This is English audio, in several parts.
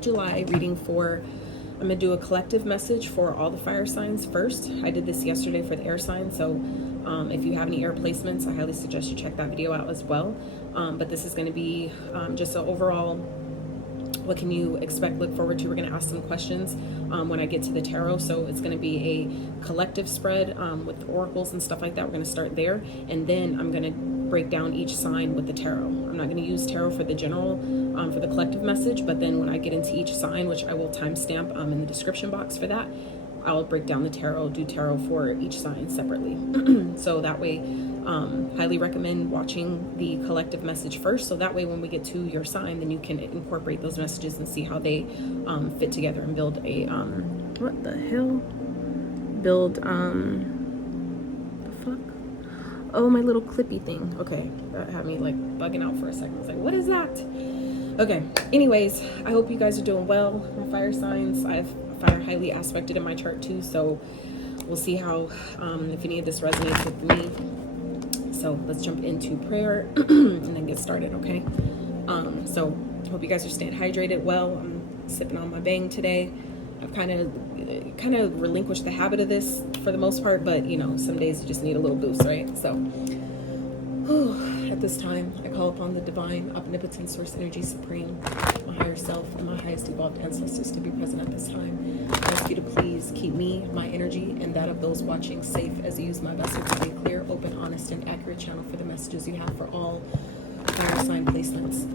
of July, reading for, I'm going to do a collective message for all the fire signs first. I did this yesterday for the air signs, so if you have any air placements, I highly suggest you check that video out as well. But this is going to be just an overall, what can you expect, look forward to. We're going to ask some questions when I get to the tarot. So it's going to be a collective spread with oracles and stuff like that. We're going to start there, and then I'm going to break down each sign with the tarot. I'm not going to use tarot for the general, for the collective message, but then when I get into each sign, which I will timestamp in the description box for that, I'll break down the tarot, do tarot for each sign separately. So that way, highly recommend watching the collective message first. So that way, when we get to your sign, then you can incorporate those messages and see how they fit together and build a, what the hell? Build, the fuck? Oh, my little clippy thing. Okay, that had me like bugging out for a second. I was like, what is that? Okay, anyways, I hope you guys are doing well. My fire signs, I have fire highly aspected in my chart too, so we'll see how, if any of this resonates with me. So let's jump into prayer and then get started, okay? So hope you guys are staying hydrated well. I'm sipping on my bang today. I've kind of relinquished the habit of this for the most part, but you know, some days you just need a little boost, right? So at this time, I call upon the divine, omnipotent source energy supreme, my higher self, and my highest evolved ancestors to be present at this time. I ask you to please keep me, my energy, and that of those watching safe as I use my vessel to be a clear, open, honest, and accurate channel for the messages you have for all fire sign placements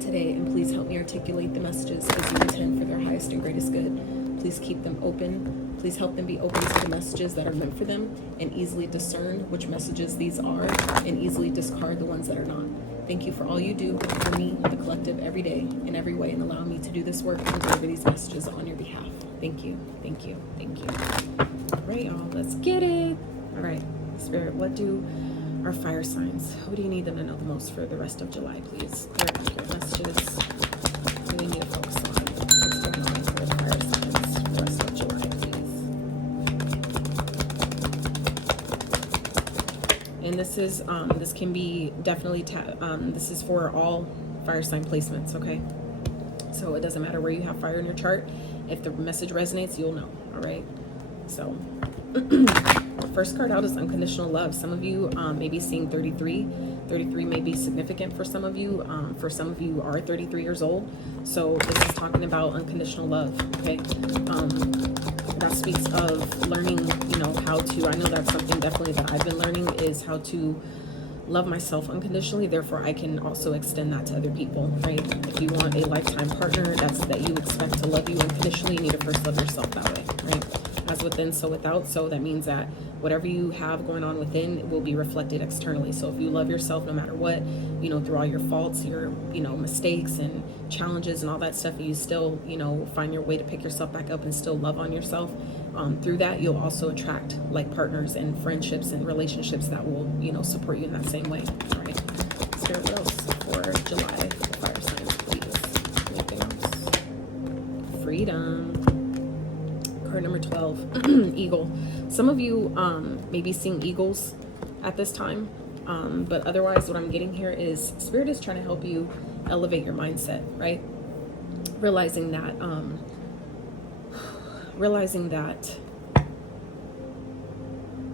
today. And please help me articulate the messages as you intend for their highest and greatest good. Please keep them open. Please help them be open to the messages that are meant for them, and easily discern which messages these are, and easily discard the ones that are not. Thank you for all you do for me, the collective, every day, in every way, and allow me to do this work and deliver these messages on your behalf. Thank you, thank you, thank you. All right, y'all, let's get it. All right, Spirit, what do our fire signs, what do you need them to know the most for the rest of July, please? Clear messages. What do you need to focus on? What's going on for the fire signs for the rest of July, please? And this is, this can be definitely, this is for all fire sign placements, okay? So it doesn't matter where you have fire in your chart. If the message resonates, you'll know, all right? So, first card out is Unconditional Love. Some of you may be seeing 33. 33 may be significant for some of you. For some of you are 33 years old. So this is talking about unconditional love, okay? That speaks of learning, you know, how to, I know that's something definitely that I've been learning, is how to love myself unconditionally. Therefore, I can also extend that to other people, right? If you want a lifetime partner, that's that you expect to love you unconditionally, you need to first love yourself that way, right? As within, so without. So that means that whatever you have going on within will be reflected externally. So if you love yourself no matter what, you know, through all your faults, your, you know, mistakes and challenges and all that stuff, you still, you know, find your way to pick yourself back up and still love on yourself. Through that, you'll also attract like partners and friendships and relationships that will, you know, support you in that same way. All right. Spirit, what else for July for fire signs, please? Anything else? Freedom. Card number 12, Eagle. Some of you may be seeing eagles at this time, but otherwise what I'm getting here is Spirit is trying to help you elevate your mindset, right? Realizing that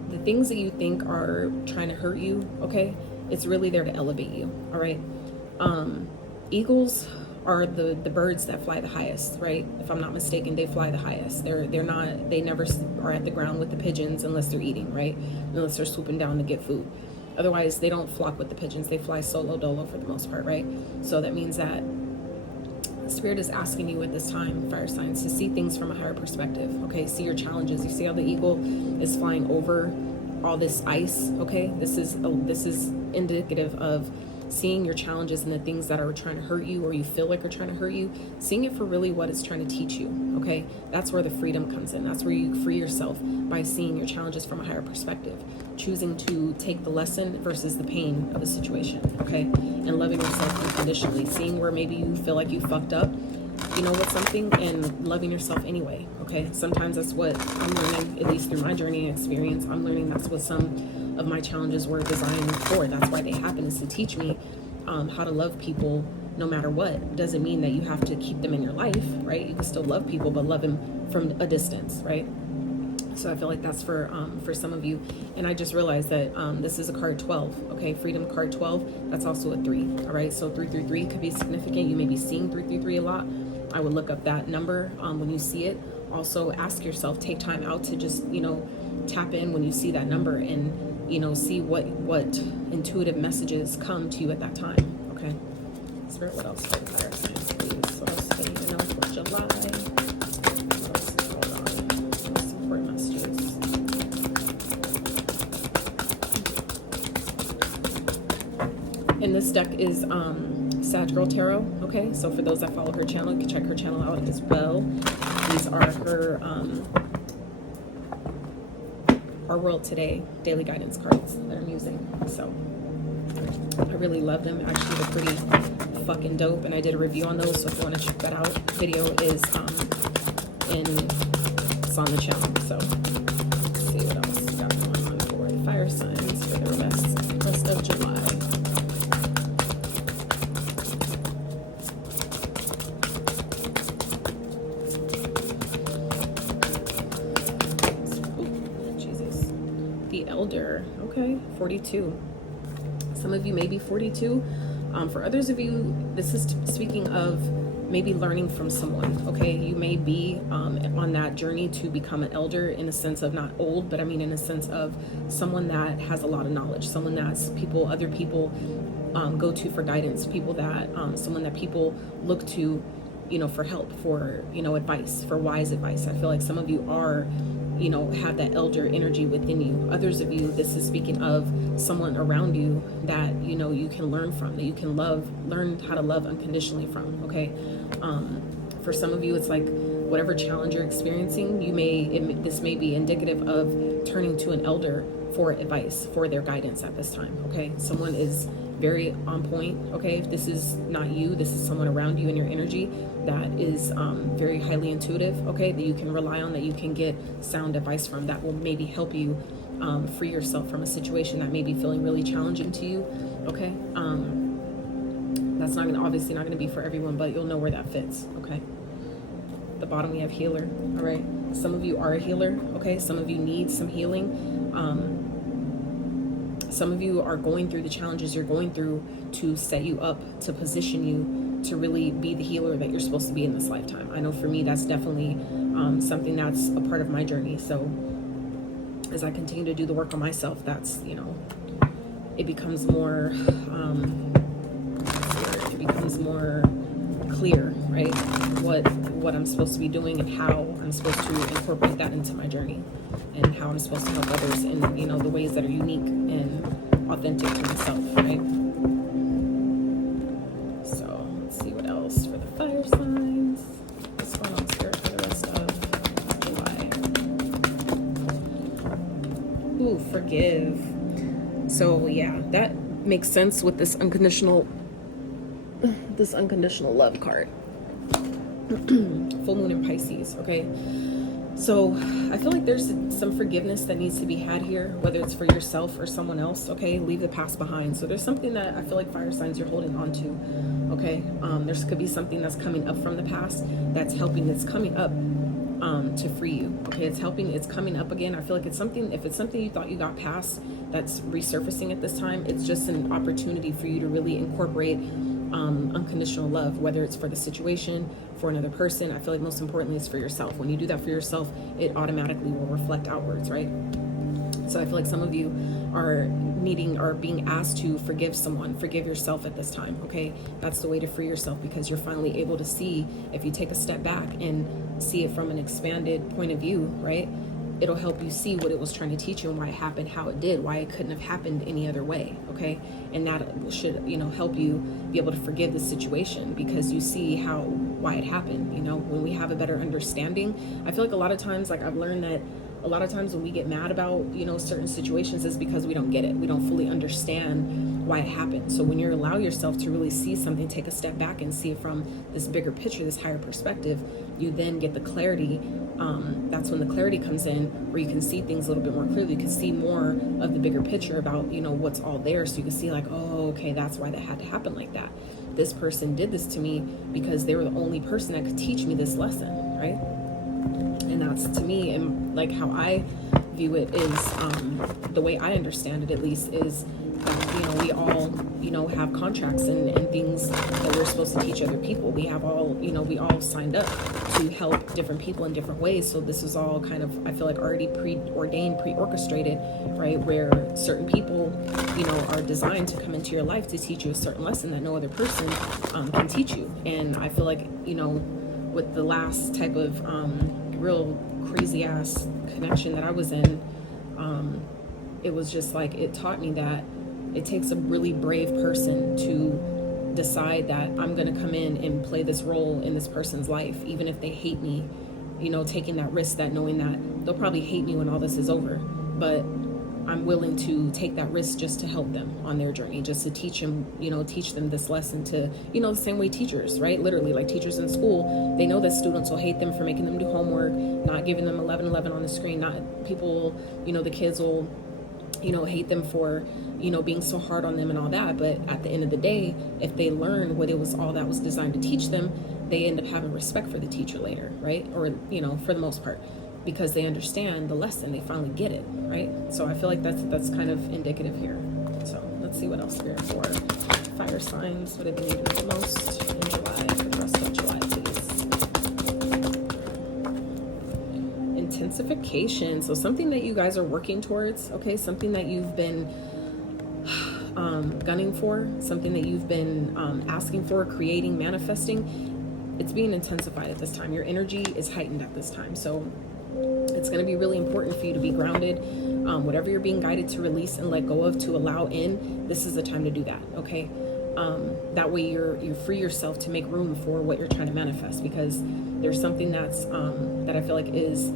the things that you think are trying to hurt you, okay, it's really there to elevate you, all right? Eagles are the birds that fly the highest, right? If I'm not mistaken, they fly the highest. They never are at the ground with the pigeons unless they're eating, right? Unless they're swooping down to get food. Otherwise, they don't flock with the pigeons. They fly solo dolo for the most part, right? So that means that Spirit is asking you at this time, fire signs, to see things from a higher perspective, okay? See your challenges. You see how the eagle is flying over all this ice, okay? This is indicative of seeing your challenges and the things that are trying to hurt you, or you feel like are trying to hurt you, seeing it for really what it's trying to teach you, okay? That's where the freedom comes in. That's where you free yourself, by seeing your challenges from a higher perspective, choosing to take the lesson versus the pain of a situation, okay? And loving yourself unconditionally, seeing where maybe you feel like you fucked up, you know, with something, and loving yourself anyway, okay? Sometimes that's what I'm learning, at least through my journey and experience. I'm learning that's what some of my challenges were designed for. That's why they happen, is to teach me how to love people no matter what. Doesn't mean that you have to keep them in your life, right? You can still love people, but love them from a distance, right? So I feel like that's for some of you. And I just realized that this is a card 12, okay? Freedom card 12, that's also a 3, all right? So 333 could be significant. You may be seeing 333 a lot. I would look up that number when you see it. Also ask yourself, take time out to just, you know, tap in when you see that number and, you know, see what intuitive messages come to you at that time, okay? Spirit, what else for the fire signs, please? What else do you need to know for July? What else is going on? Most important messages. And this deck is Sacral Tarot, okay? So for those that follow her channel, you can check her channel out as well. These are her Our World Today daily guidance cards that I'm using. So I really love them. Actually, they're pretty fucking dope, and I did a review on those, so if you want to check that out, video is it's on the channel. So let's see what else we got going on for the fire signs for the rest of July. Elder, okay, 42. Some of you may be 42. For others of you, this is speaking of maybe learning from someone, okay? You may be on that journey to become an elder in a sense of not old, but I mean in a sense of someone that has a lot of knowledge, someone that's other people go to for guidance, people that, someone that people look to, you know, for help, for, you know, advice, for wise advice. I feel like some of you are, you know, have that elder energy within you. Others of you, this is speaking of someone around you that, you know, you can learn from, that you can learn how to love unconditionally from, okay? For some of you, it's like whatever challenge you're experiencing, this may be indicative of turning to an elder for advice, for their guidance at this time, okay? Someone is very on point, okay? If this is not you, this is someone around you in your energy that is very highly intuitive, okay? That you can rely on, that you can get sound advice from, that will maybe help you free yourself from a situation that may be feeling really challenging to you, okay? That's obviously not gonna be for everyone, but you'll know where that fits, okay? At the bottom we have healer, all right? Some of you are a healer, okay? Some of you need some healing. Some of you are going through the challenges you're going through to set you up, to position you to really be the healer that you're supposed to be in this lifetime. I know for me, that's definitely something that's a part of my journey. So as I continue to do the work on myself, that's, you know, it becomes more, clear, right? What I'm supposed to be doing and how I'm supposed to incorporate that into my journey, and how I'm supposed to help others in, you know, the ways that are unique and authentic to myself, right? So let's see what else for the fire signs. What's going on, Spirit, for the rest of July? Ooh, forgive. So yeah, that makes sense with this unconditional love card. Full moon in Pisces, okay? So I feel like there's some forgiveness that needs to be had here, whether it's for yourself or someone else, okay? Leave the past behind. So there's something that I feel like fire signs you're holding on to, okay? There could be something that's coming up from the past that's coming up to free you, okay? It's coming up again. I feel like if it's something you thought you got past that's resurfacing at this time, it's just an opportunity for you to really incorporate unconditional love, whether it's for the situation, for another person. I feel like most importantly it's for yourself. When you do that for yourself, it automatically will reflect outwards, right? So I feel like some of you are being asked to forgive someone, forgive yourself at this time, okay? That's the way to free yourself, because you're finally able to see, if you take a step back and see it from an expanded point of view, right? It'll help you see what it was trying to teach you and why it happened how it did, why it couldn't have happened any other way, okay? And that should, you know, help you be able to forgive the situation, because you see why it happened, you know? When we have a better understanding, I feel like a lot of times, like I've learned that a lot of times when we get mad about, you know, certain situations, is because we don't get it. We don't fully understand why it happened. So when you allow yourself to really see something, take a step back and see it from this bigger picture, this higher perspective, you then get the clarity. That's when the clarity comes in, where you can see things a little bit more clearly. You can see more of the bigger picture about, you know, what's all there. So you can see like, oh, okay, that's why that had to happen like that. this person did this to me because they were the only person that could teach me this lesson, right? And that's, to me, and like how I view it is, the way I understand it at least, is you know, we all, you know, have contracts and things that we're supposed to teach other people. We have all, you know, we all signed up to help different people in different ways. So this is all kind of, I feel like, already preordained, pre-orchestrated, right? Where certain people, you know, are designed to come into your life to teach you a certain lesson that no other person can teach you. And I feel like, you know, with the last type of real crazy ass connection that I was in, it was just like, it taught me that it takes a really brave person to decide that I'm going to come in and play this role in this person's life, even if they hate me, you know, taking that risk, that knowing that they'll probably hate me when all this is over, but I'm willing to take that risk just to help them on their journey, just to teach them, you know, teach them this lesson to, you know, the same way teachers, right? Literally, like teachers in school, they know that students will hate them for making them do homework, not giving them 11:11 on the screen, not people, you know, the kids will, you know, hate them for, you know, being so hard on them and all that. But at the end of the day, if they learn what it was, all that was designed to teach them, they end up having respect for the teacher later, right? Or, you know, for the most part, because they understand the lesson, they finally get it, right? So I feel like that's kind of indicative here. So let's see what else here for fire signs. What have been needed the most in July, for the rest of July, please. Intensification. So something that you guys are working towards, okay? Something that you've been gunning for, something that you've been asking for, creating, manifesting. It's being intensified at this time. Your energy is heightened at this time. So it's going to be really important for you to be grounded. Whatever you're being guided to release and let go of, to allow in, this is the time to do that, okay? That way you free yourself to make room for what you're trying to manifest, because there's something that's that I feel like is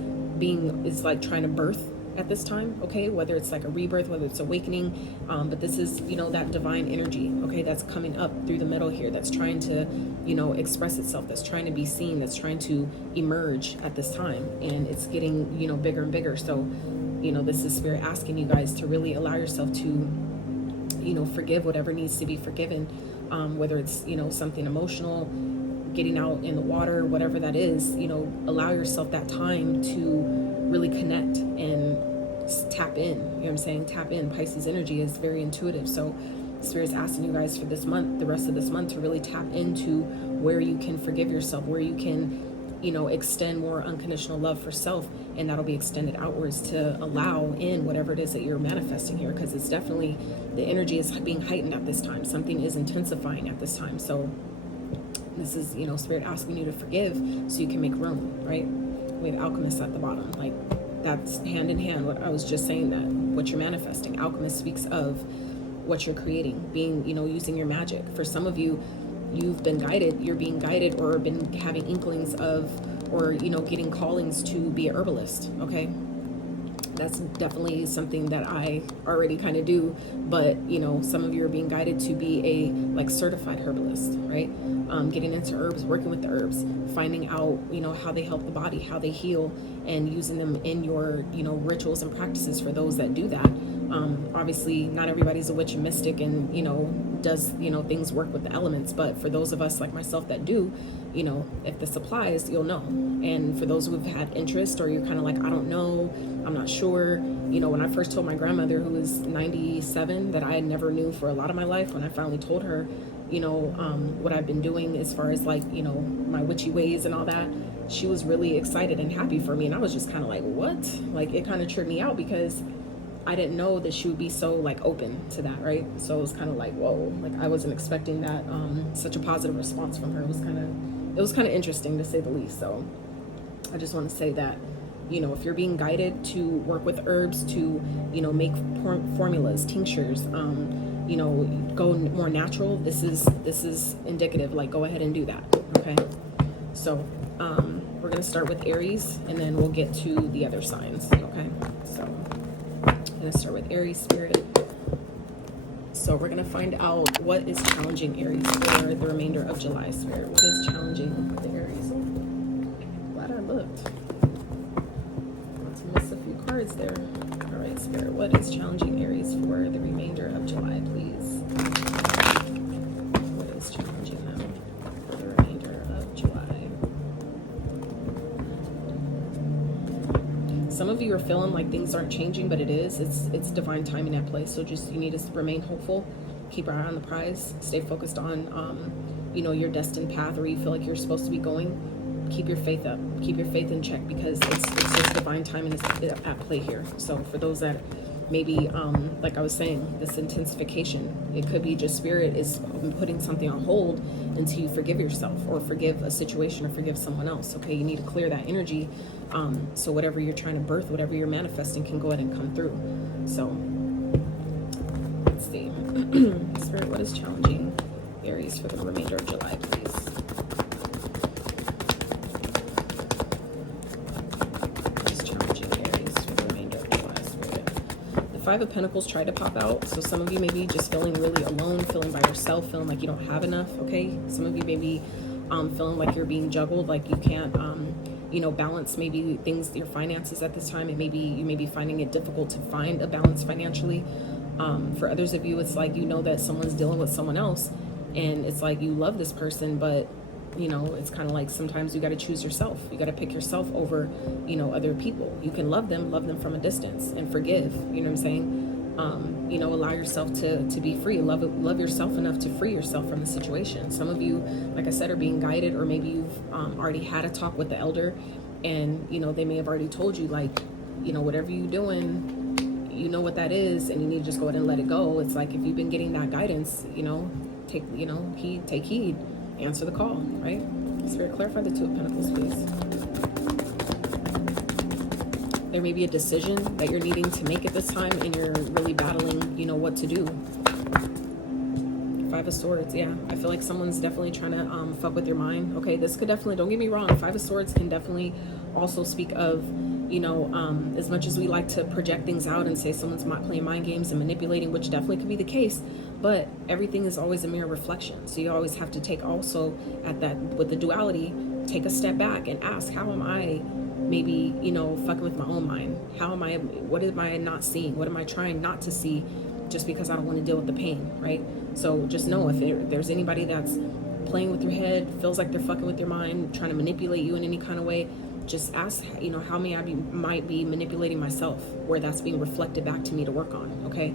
like trying to birth at this time, okay? Whether it's like a rebirth, whether it's awakening, but this is, you know, that divine energy, okay, that's coming up through the middle here, that's trying to, you know, express itself, that's trying to be seen, that's trying to emerge at this time, and it's getting, you know, bigger and bigger. So, you know, this is Spirit asking you guys to really allow yourself to, you know, forgive whatever needs to be forgiven, whether it's, you know, something emotional, getting out in the water, whatever that is, you know, allow yourself that time to really connect and tap in. You know what I'm saying? Tap in. Pisces energy is very intuitive. So Spirit's asking you guys for this month, the rest of this month, to really tap into where you can forgive yourself, where you can, you know, extend more unconditional love for self, and that'll be extended outwards to allow in whatever it is that you're manifesting here, because it's definitely, the energy is being heightened at this time. Something is intensifying at this time. So this is, you know, Spirit asking you to forgive so you can make room, right? We have Alchemist at the bottom. Like, that's hand in hand what I was just saying, that what you're manifesting. Alchemist speaks of what you're creating, being, you know, using your magic. For some of you, you've been guided, you're being guided, or been having inklings of, or, you know, getting callings to be a herbalist, okay? That's definitely something that I already kind of do, but, you know, some of you are being guided to be a, like, certified herbalist, right? Getting into herbs, working with the herbs, finding out, you know, how they help the body, how they heal, and using them in your, you know, rituals and practices for those that do that. Obviously, not everybody's a witch and mystic and, you know, does, you know, things work with the elements, but for those of us like myself that do, you know, if this applies, you'll know. And for those who have had interest, or you're kind of like, I don't know, I'm not sure, you know, when I first told my grandmother, who was 97, that I never knew for a lot of my life, when I finally told her, you know, what I've been doing as far as, like, you know, my witchy ways and all that, she was really excited and happy for me. And I was just kind of like, what? Like, it kind of tripped me out, because I didn't know that she would be so, like, open to that, right? So it was kind of like, whoa, like, I wasn't expecting that, such a positive response from her. It was kind of interesting, to say the least. So I just want to say that, you know, if you're being guided to work with herbs, to, you know, make formulas, tinctures, you know, go more natural, this is indicative. Like, go ahead and do that, okay? So we're gonna start with Aries, and then we'll get to the other signs, okay? So I'm gonna start with Aries, Spirit. So we're gonna find out what is challenging Aries for the remainder of July, Spirit. What is challenging the Aries? Glad I looked. Not to miss a few cards there. All right, Spirit, what is challenging Aries for the remainder of July, please? What is challenging Some of you are feeling like things aren't changing, but it is. It's divine timing at play. So just, you need to remain hopeful, keep your eye on the prize, stay focused on, you know, your destined path, where you feel like you're supposed to be going. Keep your faith up, keep your faith in check, because it's just divine timing is at play here. So for those that maybe, like I was saying, this intensification, it could be just spirit is putting something on hold until you forgive yourself, or forgive a situation, or forgive someone else. Okay, you need to clear that energy, so whatever you're trying to birth, whatever you're manifesting, can go ahead and come through. So let's see. Spirit, what is challenging Aries for the remainder of July, please? Five of Pentacles tried to pop out. So some of you may be just feeling really alone, feeling by yourself, feeling like you don't have enough. Okay, some of you may be feeling like you're being juggled, like you can't you know, balance maybe things, your finances at this time. It may be, you may be finding it difficult to find a balance financially. For others of you, it's like, you know that someone's dealing with someone else, and it's like you love this person, but you know, it's kind of like sometimes you got to choose yourself. You got to pick yourself over, you know, other people. You can love them from a distance, and forgive, you know what I'm saying? You know, allow yourself to be free. Love yourself enough to free yourself from the situation. Some of you, like I said, are being guided, or maybe you've already had a talk with the elder, and, you know, they may have already told you, like, you know, whatever you're doing, you know what that is, and you need to just go ahead and let it go. It's like, if you've been getting that guidance, you know, take heed. Answer the call, right? Spirit, clarify the Two of Pentacles, please. There may be a decision that you're needing to make at this time, and you're really battling, you know, what to do. Five of Swords, yeah. I feel like someone's definitely trying to fuck with your mind. Okay, this could definitely, don't get me wrong, Five of Swords can definitely also speak of, you know, as much as we like to project things out and say someone's playing mind games and manipulating, which definitely could be the case, but everything is always a mirror reflection. So you always have to take also at that, with the duality, take a step back and ask, how am I maybe, you know, fucking with my own mind? How am I, what am I not seeing? What am I trying not to see just because I don't want to deal with the pain, right? So just know, if there's anybody that's playing with your head, feels like they're fucking with your mind, trying to manipulate you in any kind of way, just ask, you know, how might be manipulating myself, where that's being reflected back to me to work on, okay?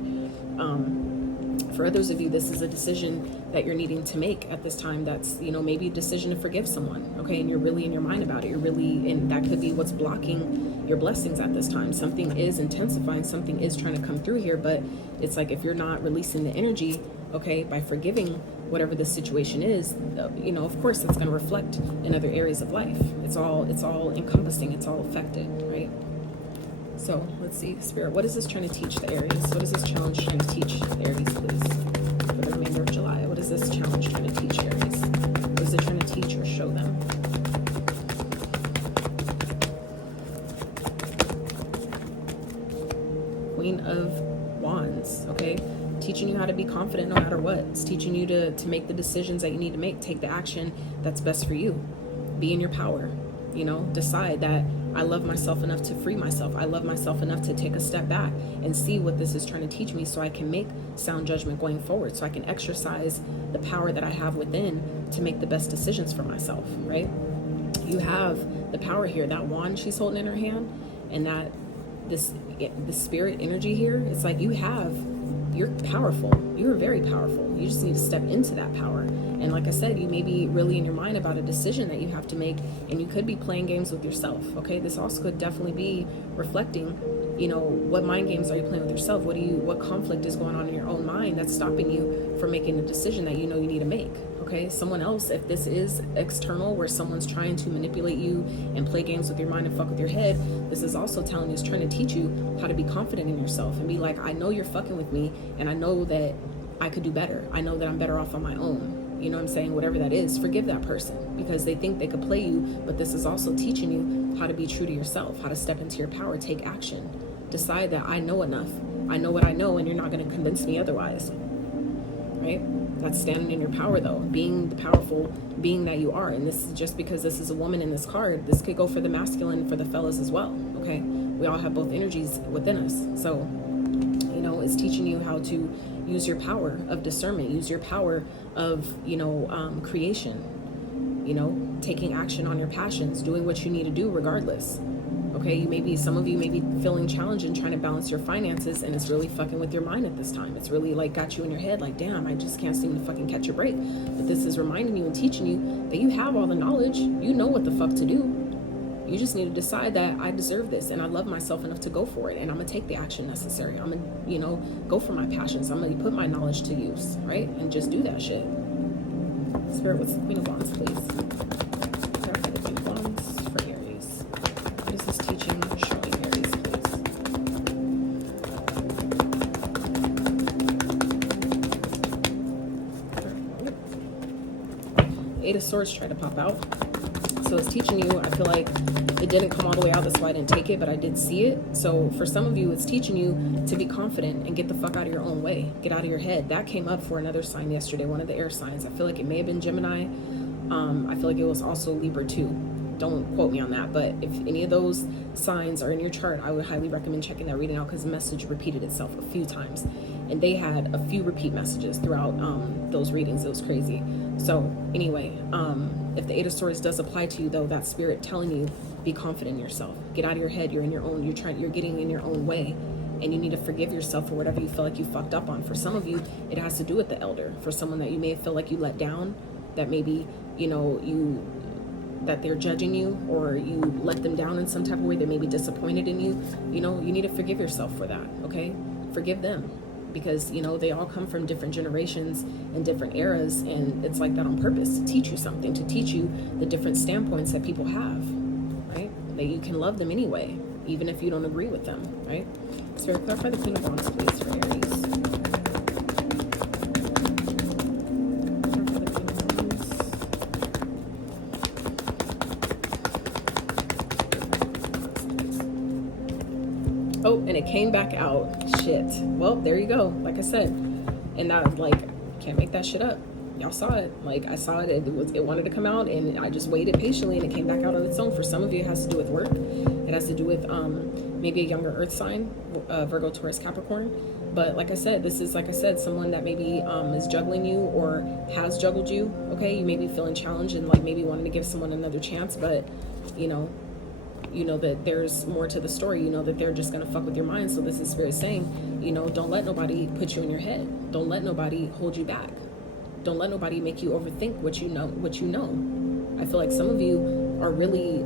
For others of you, this is a decision that you're needing to make at this time. That's, you know, maybe a decision to forgive someone, okay? And you're really in your mind about it. You're really, and that could be what's blocking your blessings at this time. Something is intensifying, something is trying to come through here, but it's like, if you're not releasing the energy, okay, by forgiving whatever the situation is, you know, of course it's going to reflect in other areas of life. It's all encompassing, it's all affected, right? So let's see, Spirit, what is this trying to teach the Aries? What is this challenge trying to teach the Aries, please, for the remainder of July? What is this challenge trying to teach Aries? What is it trying to teach or show them? Queen of Wands, okay? Teaching you how to be confident no matter what. It's teaching you to make the decisions that you need to make. Take the action that's best for you. Be in your power. You know, decide that I love myself enough to free myself. I love myself enough to take a step back and see what this is trying to teach me, so I can make sound judgment going forward, so I can exercise the power that I have within to make the best decisions for myself, right? You have the power here. That wand she's holding in her hand, and that the spirit energy here, it's like you're powerful. You're very powerful. You just need to step into that power. And like I said, you may be really in your mind about a decision that you have to make, and you could be playing games with yourself, okay? This also could definitely be reflecting, you know, what mind games are you playing with yourself? What conflict is going on in your own mind that's stopping you from making a decision that you know you need to make, okay? Someone else, if this is external, where someone's trying to manipulate you and play games with your mind and fuck with your head, this is also telling you, is trying to teach you how to be confident in yourself and be like, I know you're fucking with me, and I know that I could do better. I know that I'm better off on my own. You know what I'm saying? Whatever that is, forgive that person, because they think they could play you, but this is also teaching you how to be true to yourself, how to step into your power, take action, decide that I know enough. I know what I know, and you're not going to convince me otherwise, right? That's standing in your power, though, being the powerful being that you are. And this is just because this is a woman in this card. This could go for the masculine, for the fellas as well, okay? We all have both energies within us. So, you know, it's teaching you how to use your power of discernment, use your power of, you know, creation, you know, taking action on your passions, doing what you need to do regardless, okay? Some of you may be feeling challenged and trying to balance your finances, and it's really fucking with your mind at this time. It's really like got you in your head like, damn, I just can't seem to fucking catch a break. But this is reminding you and teaching you that you have all the knowledge. You know what the fuck to do. You just need to decide that I deserve this and I love myself enough to go for it, and I'm gonna take the action necessary. I'm gonna, go for my passions. I'm gonna put my knowledge to use, right? And just do that shit. Spirit, what's the Queen of Wands, please? Clarify the Queen of Wands for Aries. What is this teaching showing Aries, please? Eight of Swords tried to pop out. So it's teaching you, I feel like it didn't come all the way out, that's why I didn't take it, but I did see it. So for some of you, it's teaching you to be confident and get the fuck out of your own way. Get out of your head. That came up for another sign yesterday, one of the air signs. I feel like it may have been Gemini. I feel like it was also Libra too. Don't quote me on that, but if any of those signs are in your chart, I would highly recommend checking that reading out, because the message repeated itself a few times. And they had a few repeat messages throughout those readings. It was crazy. So anyway, if the Eight of Swords does apply to you, though, that spirit telling you, be confident in yourself. Get out of your head. You're in your own, you're getting in your own way. And you need to forgive yourself for whatever you feel like you fucked up on. For some of you, it has to do with the elder. For someone that you may feel like you let down, that maybe, that they're judging you, or you let them down in some type of way, they may be disappointed in you. You need to forgive yourself for that, okay? Forgive them. Because, they all come from different generations and different eras, and it's like that on purpose, to teach you something, to teach you the different standpoints that people have, right? That you can love them anyway, even if you don't agree with them, right? Spirit, clarify the Queen of Wands, please, for Aries. Oh, and it came back out. Shit. Well, there you go. Like I said. And that, can't make that shit up. Y'all saw it. I saw it. It wanted to come out, and I just waited patiently, and it came back out on its own. For some of you, it has to do with work. It has to do with maybe a younger earth sign, Virgo, Taurus, Capricorn. But like I said, this is, someone that maybe is juggling you or has juggled you. Okay, you may be feeling challenged and maybe wanting to give someone another chance, but you know that there's more to the story. You know that they're just gonna fuck with your mind. So this is Spirit saying, don't let nobody put you in your head. Don't let nobody hold you back. Don't let nobody make you overthink what you know. I feel like some of you are really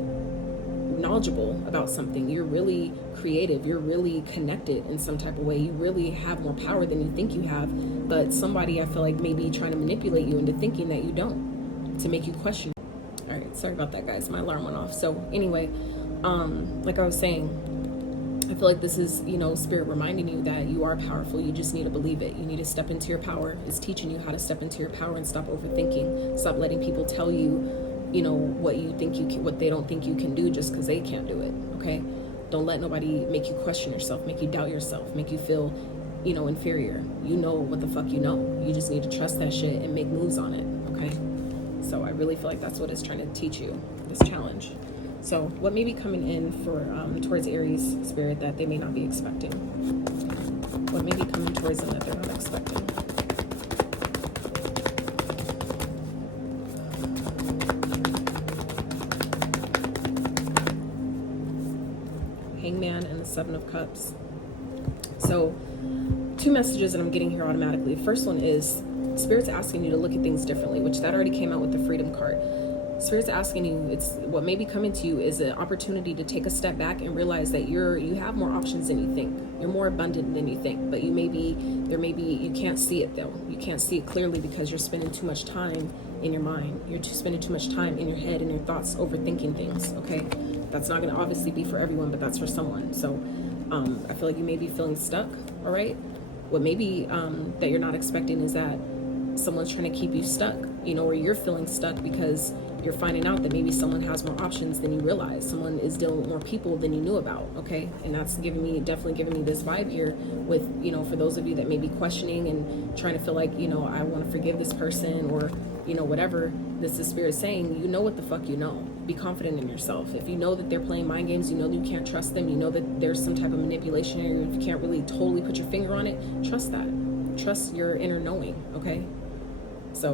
knowledgeable about something. You're really creative. You're really connected in some type of way. You really have more power than you think you have. But somebody, I feel like, may be trying to manipulate you into thinking that you don't, to make you question. All right, sorry about that, guys. My alarm went off. So anyway, like I was saying, I feel like this is, Spirit reminding you that you are powerful. You just need to believe it. You need to step into your power. It's teaching you how to step into your power and stop overthinking. Stop letting people tell you, what they don't think you can do just because they can't do it. Okay? Don't let nobody make you question yourself, make you doubt yourself, make you feel, inferior. You know what the fuck you know. You just need to trust that shit and make moves on it. Okay? So I really feel like that's what it's trying to teach you, this challenge. So what may be coming in for towards Aries, Spirit, that they may not be expecting? What may be coming towards them that they're not expecting? Hangman and the Seven of Cups. So two messages that I'm getting here automatically. The first one is Spirit's asking you to look at things differently, which that already came out with the Freedom card. Spirit's asking you, it's what may be coming to you is an opportunity to take a step back and realize that you have more options than you think. You're more abundant than you think, but you can't see it though. You can't see it clearly because you're spending too much time in your mind. You're spending too much time in your head and your thoughts overthinking things, okay? That's not going to obviously be for everyone, but that's for someone. So I feel like you may be feeling stuck, all right? What may be that you're not expecting is that someone's trying to keep you stuck, or you're feeling stuck because you're finding out that maybe someone has more options than you realize. Someone is dealing with more people than you knew about, okay? And that's definitely giving me this vibe here with, for those of you that may be questioning and trying to feel like, I want to forgive this person or, whatever. This is Spirit saying, you know what the fuck you know. Be confident in yourself. If you know that they're playing mind games, you know that you can't trust them, you know that there's some type of manipulation here, you can't really totally put your finger on it, trust that. Trust your inner knowing, okay? So,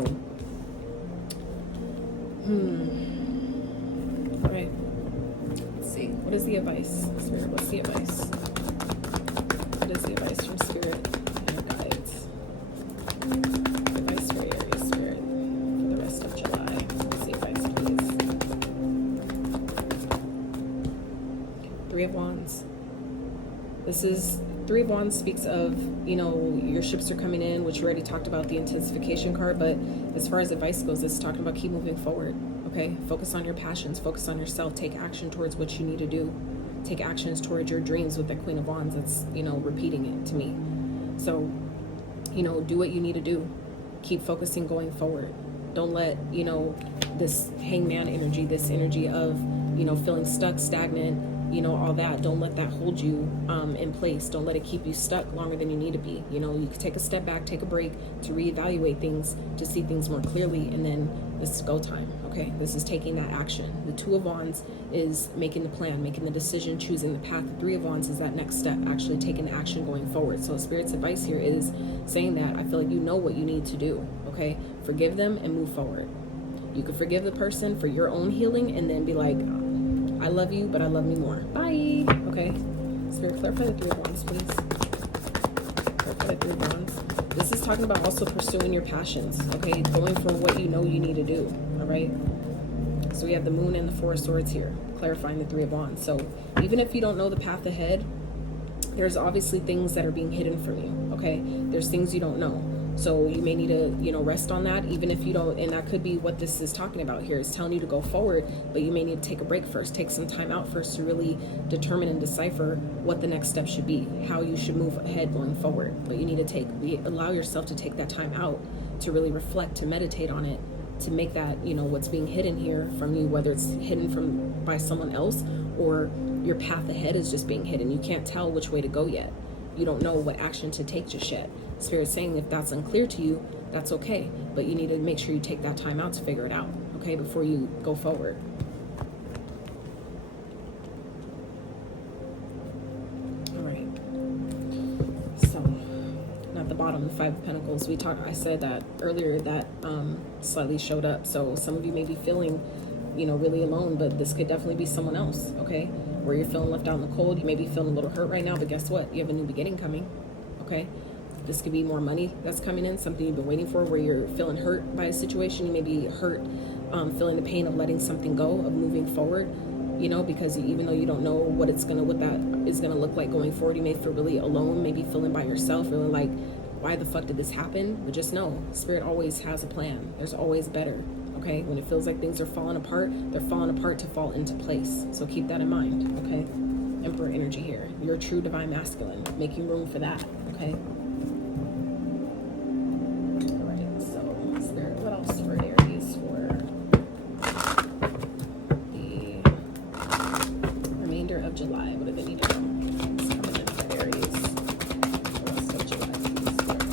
all right, let's see. What is the advice, Spirit? What's the advice? What is the advice from Spirit and guides? Advice for Aries, Spirit, for the rest of July. What's the advice, please? Three of Wands. This is, Three of Wands speaks of, you know, your ships are coming in, which we already talked about, the intensification card. But as far as advice goes, it's talking about keep moving forward. Okay, focus on your passions, focus on yourself, take action towards what you need to do, take actions towards your dreams with the Queen of Wands. That's, you know, repeating it to me. So, you know, do what you need to do, keep focusing, going forward. Don't let, you know, this hangman energy, this energy of, you know, feeling stuck, stagnant, you know, all that, don't let that hold you in place. Don't let it keep you stuck longer than you need to be. You know, you can take a step back, take a break to reevaluate things, to see things more clearly, and then it's go time. Okay, this is taking that action. The Two of Wands is making the plan, making the decision, choosing the path. The Three of Wands is that next step, actually taking action, going forward. So Spirit's advice here is saying that I feel like you know what you need to do. Okay, forgive them and move forward. You can forgive the person for your own healing and then be like, I love you, but I love me more. Bye. Okay. Spirit, clarify the Three of Wands, please. Clarify the Three of Wands. This is talking about also pursuing your passions. Okay. Going for what you know you need to do. All right. So we have the Moon and the Four of Swords here, clarifying the Three of Wands. So even if you don't know the path ahead, there's obviously things that are being hidden from you. Okay. There's things you don't know. So you may need to, you know, rest on that, even if you don't, and that could be what this is talking about here, is telling you to go forward, but you may need to take a break first, take some time out first to really determine and decipher what the next step should be, how you should move ahead going forward. But you need to allow yourself to take that time out to really reflect, to meditate on it, to make that, you know, what's being hidden here from you, whether it's hidden by someone else or your path ahead is just being hidden. You can't tell which way to go yet. You don't know what action to take just yet. Spirit's saying if that's unclear to you, that's okay. But you need to make sure you take that time out to figure it out, okay, before you go forward. All right. So, at the bottom, the Five of Pentacles. I said that earlier, that slightly showed up. So some of you may be feeling, you know, really alone, but this could definitely be someone else, okay? Where you're feeling left out in the cold. You may be feeling a little hurt right now, but guess what? You have a new beginning coming, okay? This could be more money that's coming in, something you've been waiting for, where you're feeling hurt by a situation. You may be hurt, feeling the pain of letting something go, of moving forward, you know, because even though you don't know what that is gonna look like going forward, you may feel really alone, maybe feeling by yourself, feeling like, why the fuck did this happen? But just know, Spirit always has a plan. There's always better. Okay, when it feels like things are falling apart, they're falling apart to fall into place. So keep that in mind, okay? Emperor energy here. You're a true divine masculine, making room for that, okay? All right, so Spirit, what else for Aries for the remainder of July? What do they need to know? It's coming in for Aries for the rest of July, please, Spirit.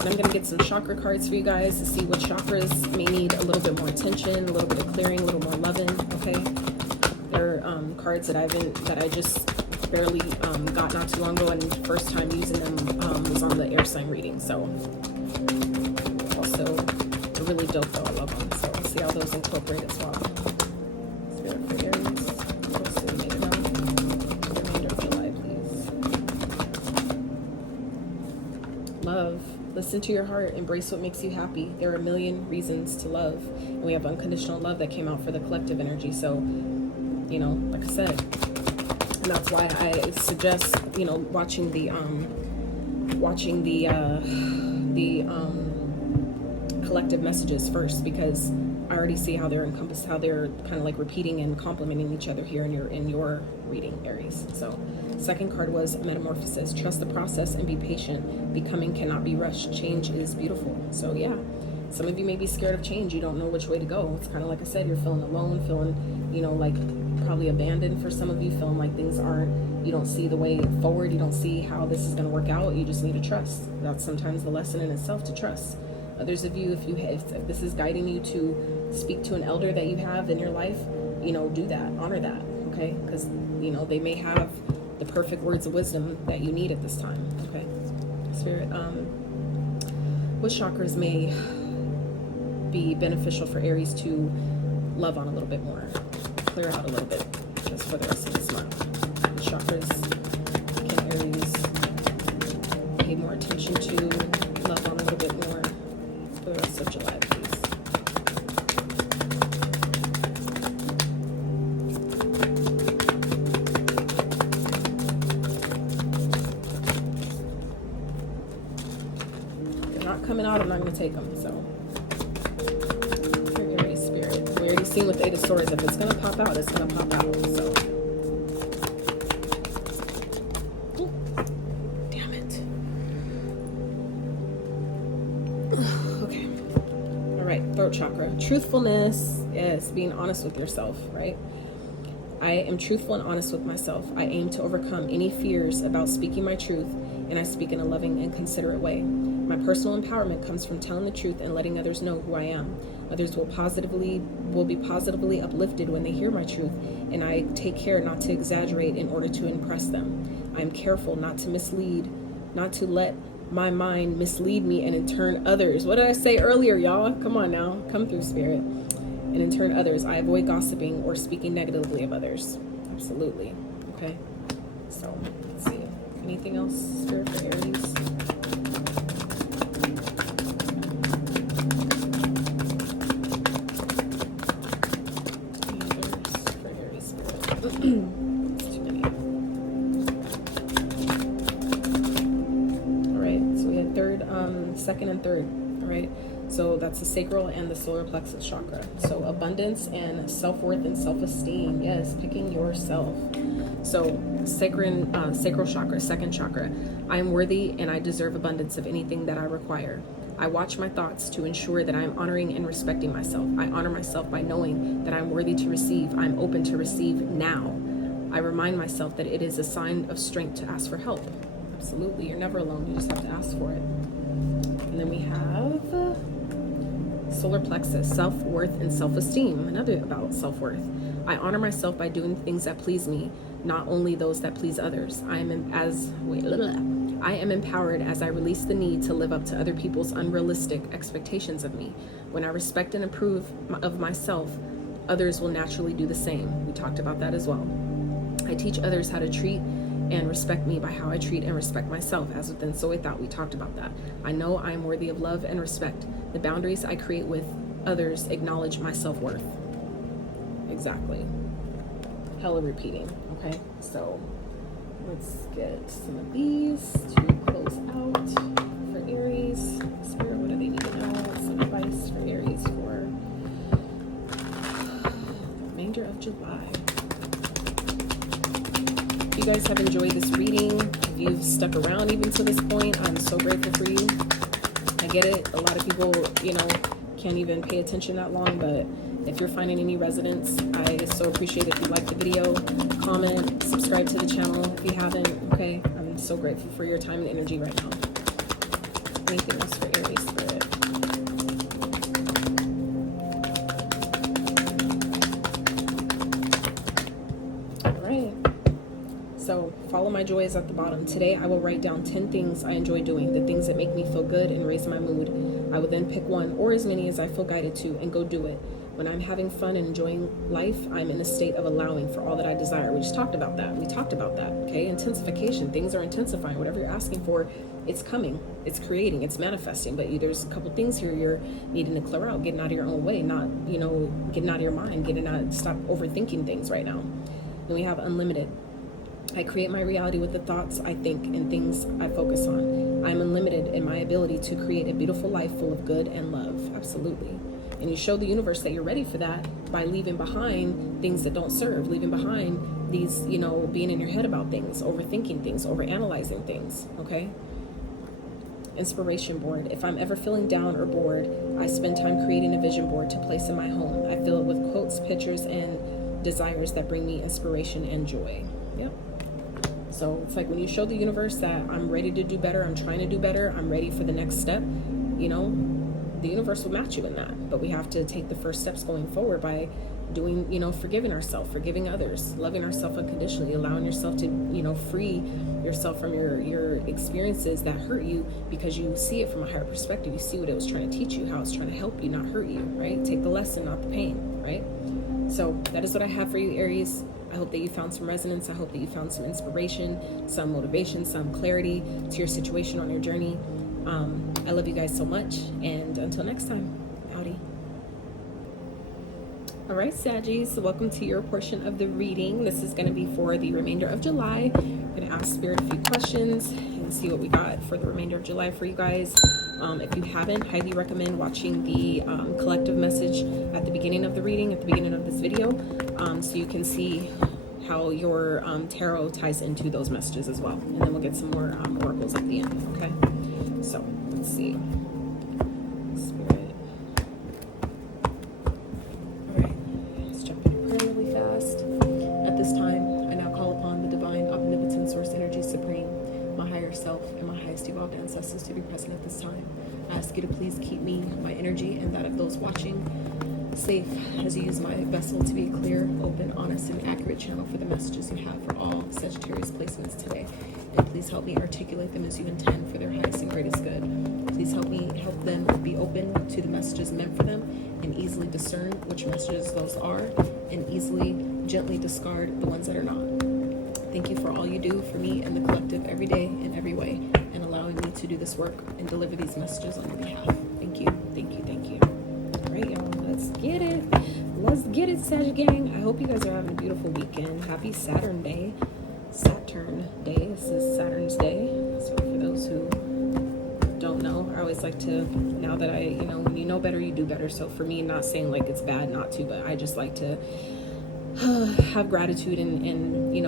And I'm going to get some chakra cards for you guys to see what chakras may need a little bit more attention, a little bit of clearing, a little more loving, okay? They're cards that I just barely got not too long ago, and the first time using them was on the air sign reading. So also they're really dope though. I love them. So we'll see how those incorporate as well. Spirit for Aries. What's the remainder of July, please? Love. Listen to your heart. Embrace what makes you happy. There are a million reasons to love. And we have unconditional love that came out for the collective energy. So, you know, like I said, and that's why I suggest, you know, watching the collective messages first, because I already see how they're encompassed, how they're kind of like repeating and complementing each other here in your reading, Aries. So second card was Metamorphosis. Trust the process and be patient. Becoming cannot be rushed. Change is beautiful. So yeah, some of you may be scared of change. You don't know which way to go. It's kind of like I said, you're feeling alone, feeling, you know, like probably abandoned for some of you, feeling like things aren't, you don't see the way forward. You don't see how this is going to work out. You just need to trust. That's sometimes the lesson in itself, to trust. Others of you, if this is guiding you to speak to an elder that you have in your life, you know, do that, honor that, okay? Because, you know, they may have the perfect words of wisdom that you need at this time, okay? Spirit, what chakras may be beneficial for Aries to love on a little bit more? clear out a little bit just for the rest of this month. The chakras, can Aries pay more attention to, love on a little bit more for the rest of July, please? Coming out, I'm not going to take them. So, for Aries spirit, we already seen with the 8 of Swords. If it's going to pop out, it's going to pop out. So, ooh, damn it. Okay. All right, throat chakra. Truthfulness. Yes, being honest with yourself, right? I am truthful and honest with myself. I aim to overcome any fears about speaking my truth, and I speak in a loving and considerate way. My personal empowerment comes from telling the truth and letting others know who I am. Others will be positively uplifted when they hear my truth, and I take care not to exaggerate in order to impress them. I am careful not to let my mind mislead me and in turn others. What did I say earlier, y'all? Come on now, come through, spirit. And in turn others. I avoid gossiping or speaking negatively of others. Absolutely. Okay. So let's see. Anything else, spirit, for Aries? Second and third. All right, so that's the sacral and the solar plexus chakra. So abundance and self-worth and self-esteem. Yes, picking yourself. So sacral chakra, second chakra. I am worthy and I deserve abundance of anything that I require. I watch my thoughts to ensure that I am honoring and respecting myself. I honor myself by knowing that I'm worthy to receive. I'm open to receive now. I remind myself that it is a sign of strength to ask for help. Absolutely, you're never alone. You just have to ask for it. And then we have solar plexus, self-worth and self-esteem. Another about self-worth. I honor myself by doing things that please me, not only those that please others. I am empowered as I release the need to live up to other people's unrealistic expectations of me. When I respect and approve of myself, others will naturally do the same. We talked about that as well. I teach others how to treat and respect me by how I treat and respect myself. As within, so without. We talked about that. I know I am worthy of love and respect. The boundaries I create with others acknowledge my self-worth. Exactly. Hella repeating. Okay, so let's get some of these to close out for Aries. Spirit, what do they need to know? Some advice for Aries for the remainder of July. If you guys have enjoyed this reading, if you've stuck around even to this point, I'm so grateful for you. I get it. A lot of people, can't even pay attention that long, but if you're finding any resonance, I so appreciate if you like the video, comment, subscribe to the channel if you haven't, okay? I'm so grateful for your time and energy right now. Anything else for Aries spirit? So follow my joys at the bottom. Today I will write down 10 things I enjoy doing, the things that make me feel good and raise my mood. I will then pick one or as many as I feel guided to and go do it. When I'm having fun and enjoying life, I'm in a state of allowing for all that I desire. We just talked about that. We talked about that, okay? Intensification. Things are intensifying. Whatever you're asking for, it's coming. It's creating. It's manifesting. But there's a couple things here you're needing to clear out, getting out of your own way, not, getting out of your mind, stop overthinking things right now. Then we have unlimited. I create my reality with the thoughts I think and things I focus on. I'm unlimited in my ability to create a beautiful life full of good and love. Absolutely. And you show the universe that you're ready for that by leaving behind things that don't serve, leaving behind these, being in your head about things, overthinking things, overanalyzing things, okay? Inspiration board. If I'm ever feeling down or bored, I spend time creating a vision board to place in my home. I fill it with quotes, pictures, and desires that bring me inspiration and joy. Yep. So it's like when you show the universe that I'm ready to do better, I'm trying to do better, I'm ready for the next step, the universe will match you in that. But we have to take the first steps going forward by doing, forgiving ourselves, forgiving others, loving ourselves unconditionally, allowing yourself to, free yourself from your experiences that hurt you because you see it from a higher perspective. You see what it was trying to teach you, how it's trying to help you, not hurt you, right? Take the lesson, not the pain, right? So that is what I have for you, Aries. I hope that you found some resonance. I hope that you found some inspiration, some motivation, some clarity to your situation on your journey. I love you guys so much, and until next time, howdy. All right, Saggies, welcome to your portion of the reading. This is going to be for the remainder of July. I'm going to ask Spirit a few questions and see what we got for the remainder of July for you guys. If you haven't, highly recommend watching the collective message at the beginning of the reading, at the beginning of this video, so you can see how your tarot ties into those messages as well. And then we'll get some more oracles at the end, okay? So, let's see. Spirit. All right, let's jump into prayer really fast. At this time, I now call upon the divine, omnipotent source energy supreme, my higher self, and my highest evolved ancestors to be present at this time. I ask you to please keep me, my energy, and that of those watching safe as you use my vessel to be a clear, open, honest, and accurate channel for the messages you have for all Sagittarius placements today. And please help me articulate them as you intend for their highest and greatest good. Please help them be open to the messages meant for them and easily discern which messages those are and easily, gently discard the ones that are not. Thank you for all you do for me and the collective every day in every way, and allowing me to do this work and deliver these messages on your behalf. Thank you, thank you, thank you. All right, y'all, let's get it. Let's get it, Sag Gang. I hope you guys are having a beautiful weekend. Happy Saturn Day. Saturn Day. This is Saturn's Day. So for those who don't know, I always like to, now that when you know better, you do better. So for me, not saying like it's bad not to, but I just like to have gratitude and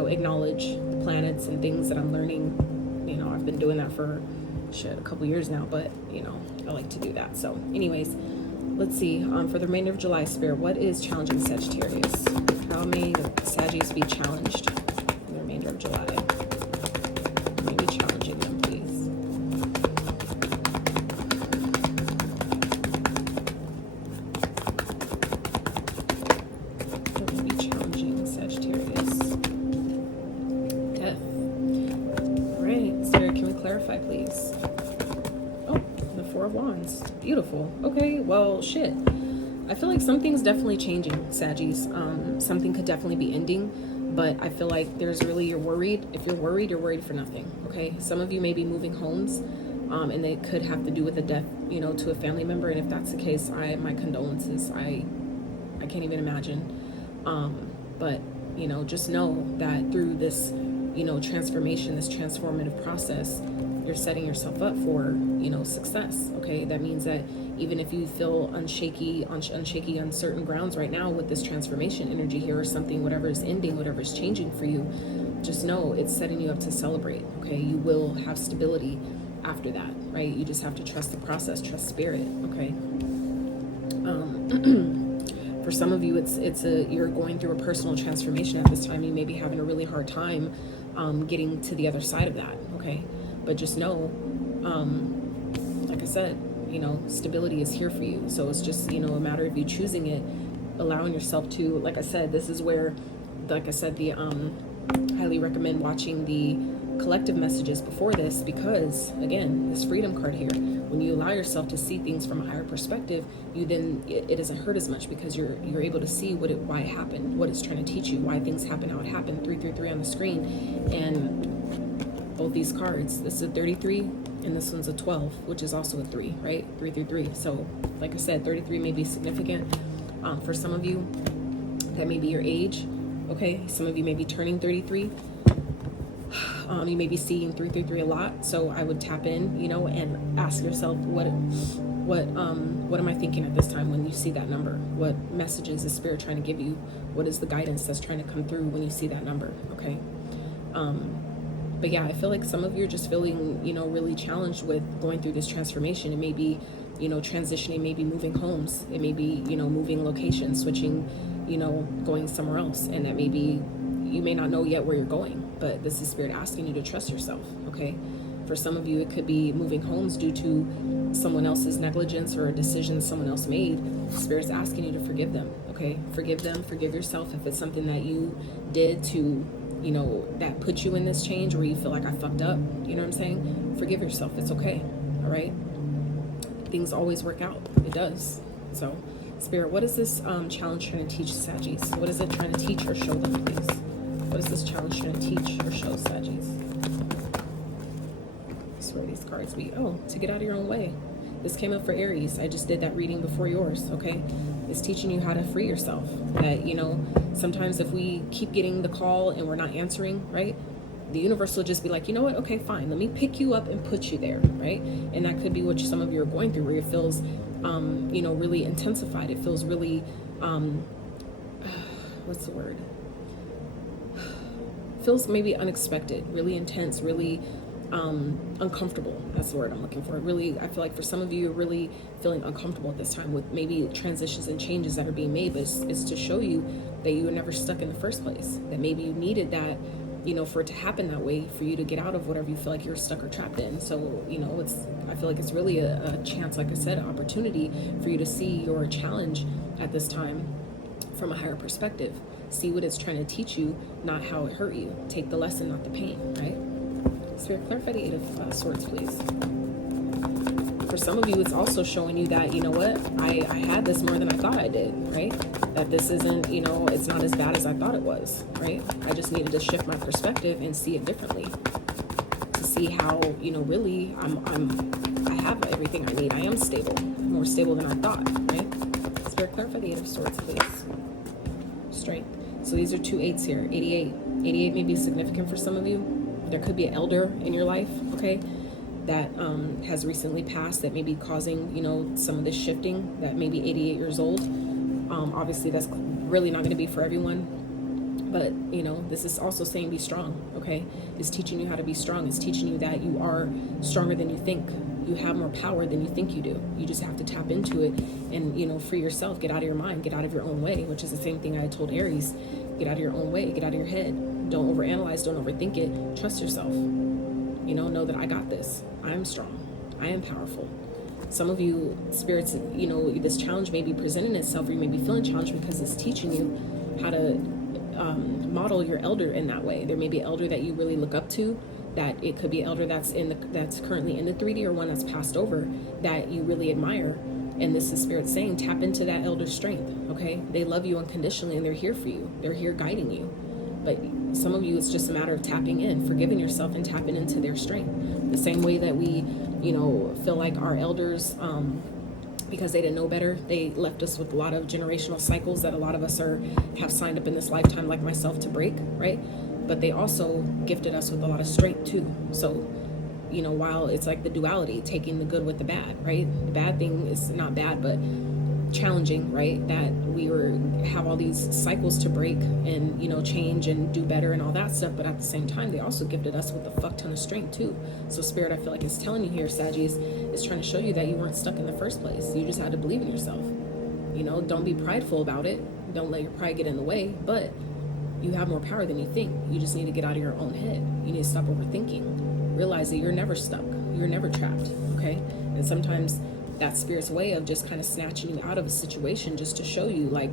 acknowledge the planets and things that I'm learning. I've been doing that for a couple years now, but I like to do that. So anyways, let's see, for the remainder of July, Spirit, what is challenging Sagittarius? How may Saggies be challenged in the remainder of July? Maybe challenging them, please. Clarify, please. Oh, the Four of Wands. Beautiful. Okay, well, shit. I feel like something's definitely changing, Saggies. Something could definitely be ending, but I feel like there's really, you're worried. If you're worried for nothing, okay? Some of you may be moving homes, and they could have to do with a death, to a family member, and if that's the case, my condolences. I can't even imagine. But, just know that through this transformation, this transformative process, you're setting yourself up for, success. Okay. That means that even if you feel uncertain grounds right now with this transformation energy here or something, whatever is ending, whatever is changing for you, just know it's setting you up to celebrate. Okay. You will have stability after that, right? You just have to trust the process, trust spirit. Okay. For some of you, you're going through a personal transformation at this time. You may be having a really hard time getting to the other side of that, okay? But just know, like I said, stability is here for you. So it's just, a matter of you choosing it, allowing yourself to, like I said, this is where, like I said, highly recommend watching the collective messages before this, because again, this freedom card here, when you allow yourself to see things from a higher perspective, it doesn't hurt as much, because you're able to see why it happened, what it's trying to teach you, why things happen, how it happened. 333 on the screen, and both these cards, this is a 33 and this one's a 12, which is also a 3, right? 333. So like I said, 33 may be significant for some of you. That may be your age. Okay, some of you may be turning 33. You may be seeing 333 a lot, so I would tap in, and ask yourself, what am I thinking at this time when you see that number? What messages is Spirit trying to give you? What is the guidance that's trying to come through when you see that number? Okay. But yeah, I feel like some of you are just feeling, really challenged with going through this transformation. It may be, transitioning, maybe moving homes. It may be, moving locations, switching, going somewhere else. And that may be, you may not know yet where you're going, but this is Spirit asking you to trust yourself, okay? For some of you, it could be moving homes due to someone else's negligence or a decision someone else made. Spirit's asking you to forgive them, okay? Forgive them, forgive yourself if it's something that you did to, that put you in this change where you feel like I fucked up, you know what I'm saying? Forgive yourself, it's okay, all right? Things always work out, it does. So Spirit, what is this challenge trying to teach Sagittarius? What is it trying to teach or show them, please? What is this challenge trying to teach or show Sagittarius? That's where these cards be. Oh, to get out of your own way. This came up for Aries. I just did that reading before yours, okay? It's teaching you how to free yourself. That, you know, sometimes if we keep getting the call and we're not answering, right? The universe will just be like, you know what? Okay, fine. Let me pick you up and put you there, right? And that could be what some of you are going through, where it feels, you know, really intensified. It feels really, what's the word? Feels maybe unexpected, really intense, really uncomfortable. That's the word I'm looking for. Really, I feel like for some of you, you're really feeling uncomfortable at this time with maybe transitions and changes that are being made, but it's to show you that you were never stuck in the first place, that maybe you needed that, you know, for it to happen that way, for you to get out of whatever you feel like you're stuck or trapped in. So, you know, I feel like it's really a chance, like I said, an opportunity for you to see your challenge at this time from a higher perspective. See what it's trying to teach you, not how it hurt you. Take the lesson, not the pain, right? Spirit, clarify the Eight of Swords, please. For some of you, it's also showing you that, you know what, I had this more than I thought I did, right? That this isn't, you know, it's not as bad as I thought it was, right? I just needed to shift my perspective and see it differently. To see how, you know, really, I have everything I need. I am stable, more stable than I thought, right? Spirit, clarify the Eight of Swords, please. Strength. So these are two eights here. 88. 88 may be significant for some of you. There could be an elder in your life, okay, that has recently passed, that may be causing, you know, some of this shifting, that may be 88 years old. Obviously, that's really not going to be for everyone. But, you know, this is also saying be strong, okay? It's teaching you how to be strong. It's teaching you that you are stronger than you think. You have more power than you think you do. You just have to tap into it and, you know, free yourself. Get out of your mind. Get out of your own way, which is the same thing I told Aries. Get out of your own way. Get out of your head. Don't overanalyze. Don't overthink it. Trust yourself. You know that I got this. I am strong. I am powerful. Some of you, spirits, you know, this challenge may be presenting itself, or you may be feeling challenged because it's teaching you how to model your elder in that way. There may be an elder that you really look up to, that it could be an elder that's currently in the 3D, or one that's passed over that you really admire. And this is Spirit saying, tap into that elder's strength, okay? They love you unconditionally and they're here for you. They're here guiding you. But some of you, it's just a matter of tapping in, forgiving yourself and tapping into their strength. The same way that we, you know, feel like our elders, because they didn't know better, they left us with a lot of generational cycles that a lot of us have signed up in this lifetime, like myself, to break, right? But they also gifted us with a lot of strength too. So, you know, while it's like the duality, taking the good with the bad, right? The bad thing is not bad, but challenging, right? That we have all these cycles to break and, you know, change and do better and all that stuff. But at the same time, they also gifted us with a fuck ton of strength too. So Spirit, I feel like it's telling you here, Sagittarius, is trying to show you that you weren't stuck in the first place. You just had to believe in yourself. You know, don't be prideful about it. Don't let your pride get in the way, but you have more power than you think. You just need to get out of your own head. You need to stop overthinking. Realize that you're never stuck. You're never trapped, okay? And sometimes that's Spirit's way of just kind of snatching you out of a situation, just to show you, like,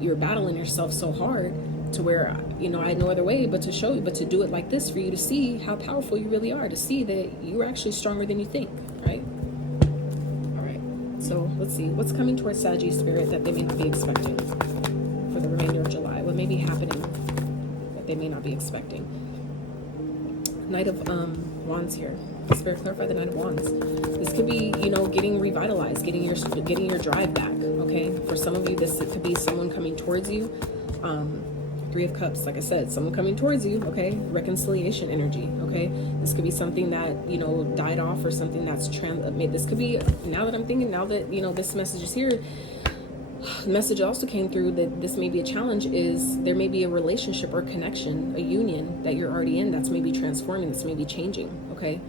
you're battling yourself so hard to where, you know, I had no other way but to show you, but to do it like this, for you to see how powerful you really are, to see that you're actually stronger than you think, right? All right, so let's see what's coming towards Sagittarius Spirit that they may not be expecting for the remainder of July. What may be happening that they may not be expecting? Knight of Wands here. Spirit, clarify the Knight of Wands. This could be, you know, getting revitalized, getting your drive back, okay? For some of you, it could be someone coming towards you. Three of Cups, like I said, someone coming towards you, okay? Reconciliation energy, okay? This could be something that, you know, died off, or something that's this could be, now that I'm thinking, now that, you know, this message is here, the message also came through that this may be a challenge, is there may be a relationship or connection, a union that you're already in that's maybe transforming, that's maybe changing, okay?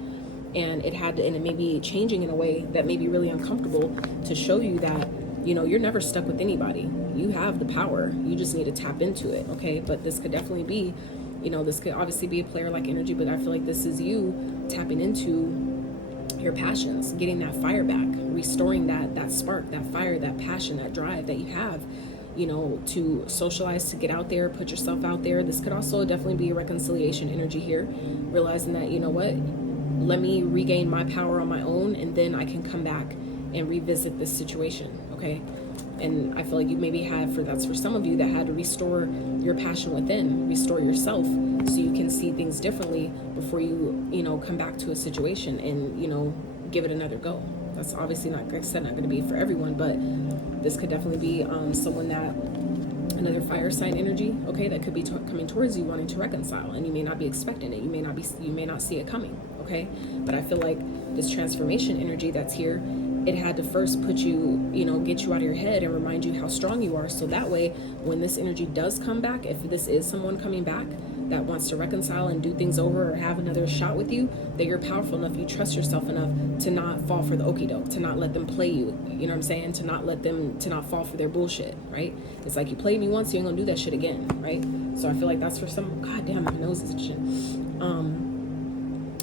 And it may be changing in a way that may be really uncomfortable, to show you that, you know, you're never stuck with anybody. You have the power. You just need to tap into it, okay? But this could definitely be, you know, this could obviously be a player-like energy, but I feel like this is you tapping into your passions, getting that fire back, restoring that spark, that fire, that passion, that drive that you have, you know, to socialize, to get out there, put yourself out there. This could also definitely be a reconciliation energy here, realizing that, you know what, let me regain my power on my own, and then I can come back and revisit this situation, okay? And I feel like you maybe had, that's for some of you, that had to restore your passion within, restore yourself, so you can see things differently before you, you know, come back to a situation and, you know, give it another go. That's obviously not, like I said, not going to be for everyone, but this could definitely be someone that, another fire sign energy, okay, that could be coming towards you, wanting to reconcile, and you may not be expecting it. You may not see it coming, okay? But I feel like this transformation energy that's here, it had to first put you, you know, get you out of your head and remind you how strong you are. So that way, when this energy does come back, if this is someone coming back that wants to reconcile and do things over or have another shot with you, that you're powerful enough, you trust yourself enough to not fall for the okie doke, to not let them play you, you know what I'm saying? To not fall for their bullshit, right? It's like, you played me once, you ain't gonna do that shit again, right? So I feel like that's for some, god damn, my nose is itching.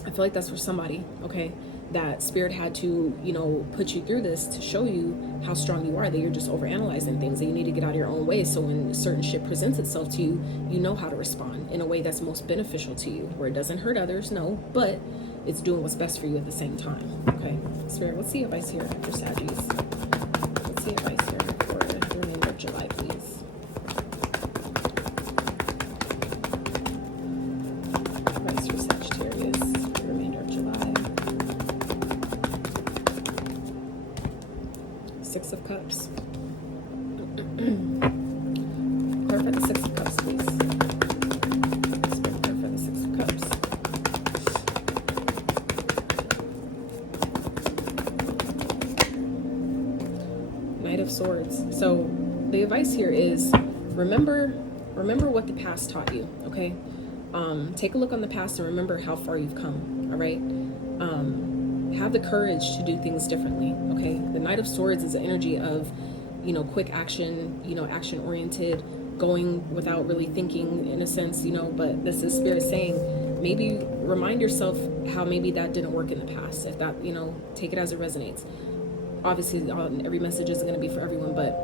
I feel like that's for somebody, okay, that spirit had to, you know, put you through this to show you how strong you are, that you're just overanalyzing things, that you need to get out of your own way. So when certain shit presents itself to you, you know how to respond in a way that's most beneficial to you, where it doesn't hurt others, no, but it's doing what's best for you at the same time, okay? Spirit, what's the advice here for Sagittarius? What's the advice here for the remainder of July, please? Advice for Sagittarius for the remainder of July. Six of Cups. Prayer for the Six of Cups, please. Spirit, prayer for the Six of Cups. Knight of Swords. So the advice here is remember what the past taught you, okay? Take a look on the past and remember how far you've come, all right? Have the courage to do things differently, okay? The Knight of Swords is the energy of, you know, quick action, you know, action oriented, going without really thinking in a sense, you know, but this is Spirit saying, maybe remind yourself how maybe that didn't work in the past. If that, you know, take it as it resonates. Obviously, every message isn't going to be for everyone, but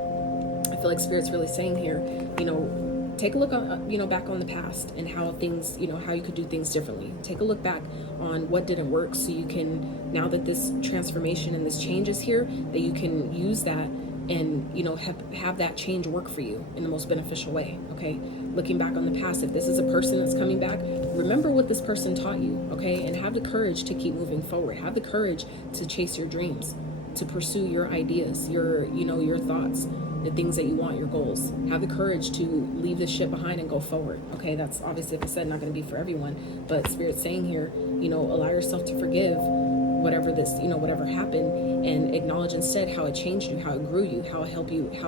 I feel like Spirit's really saying here, you know, take a look on, you know, back on the past and how things, you know, how you could do things differently. Take a look back on what didn't work, so you can, now that this transformation and this change is here, that you can use that and, you know, have that change work for you in the most beneficial way, okay? Looking back on the past, if this is a person that's coming back, remember what this person taught you, okay? And have the courage to keep moving forward. Have the courage to chase your dreams, to pursue your ideas, your, you know, your thoughts, the things that you want, your goals. Have the courage to leave this shit behind and go forward, okay? That's obviously, like I said, not going to be for everyone, but Spirit's saying here, you know, allow yourself to forgive whatever this, you know, whatever happened, and acknowledge instead how it changed you, how it grew you, how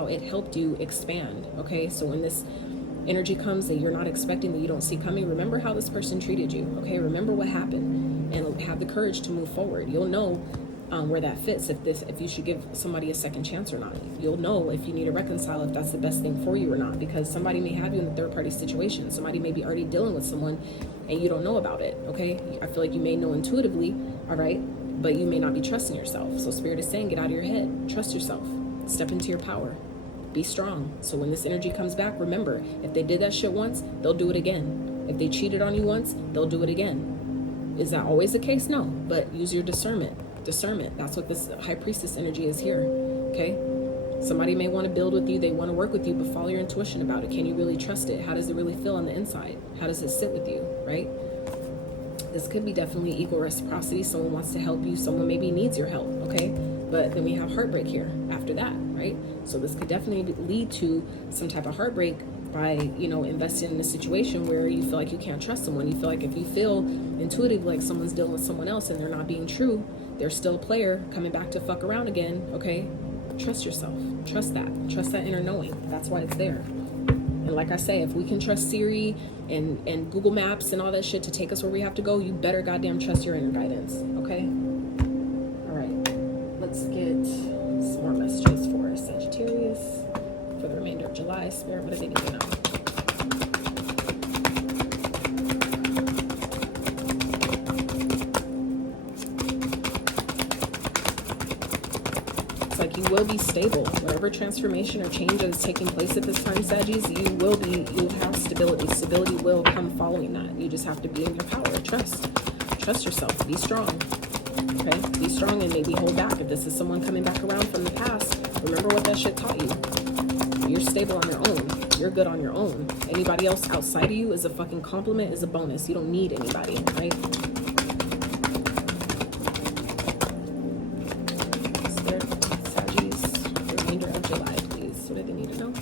it helped you expand, okay? So when this energy comes that you're not expecting, that you don't see coming, remember how this person treated you, okay? Remember what happened, and have the courage to move forward. You'll know where that fits, if you should give somebody a second chance or not. You'll know if you need to reconcile, if that's the best thing for you or not, because somebody may have you in a third-party situation. Somebody may be already dealing with someone and you don't know about it, okay? I feel like you may know intuitively, all right, but you may not be trusting yourself. So Spirit is saying, get out of your head, trust yourself, step into your power, be strong. So when this energy comes back, remember, if they did that shit once, they'll do it again. If they cheated on you once, they'll do it again. Is that always the case? No, but use your discernment. That's what this High Priestess energy is here, okay? Somebody may want to build with you, they want to work with you, but follow your intuition about it. Can you really trust it? How does it really feel on the inside? How does it sit with you, right? This could be definitely equal reciprocity. Someone wants to help you, someone maybe needs your help, okay? But then we have heartbreak here after that, right? So this could definitely lead to some type of heartbreak by, you know, investing in a situation where you feel like you can't trust someone. You feel like if you feel intuitively like someone's dealing with someone else and they're not being true, they're still a player coming back to fuck around again, okay? Trust yourself. Trust that inner knowing. That's why it's there. And like I say, if we can trust Siri and Google Maps and all that shit to take us where we have to go, you better goddamn trust your inner guidance, okay? All right, let's get some more messages for Sagittarius for the remainder of July. Spirit, what do they need to know? You will be stable. Whatever transformation or change that is taking place at this time, Saggies, you'll have stability. Stability will come following that. You just have to be in your power. Trust yourself. Be strong. Okay, be strong and maybe hold back. If this is someone coming back around from the past, remember what that shit taught you. You're stable on your own. You're good on your own. Anybody else outside of you is a fucking compliment, is a bonus. You don't need anybody, right? Sagittarius, the remainder of July, please. What do they need to know?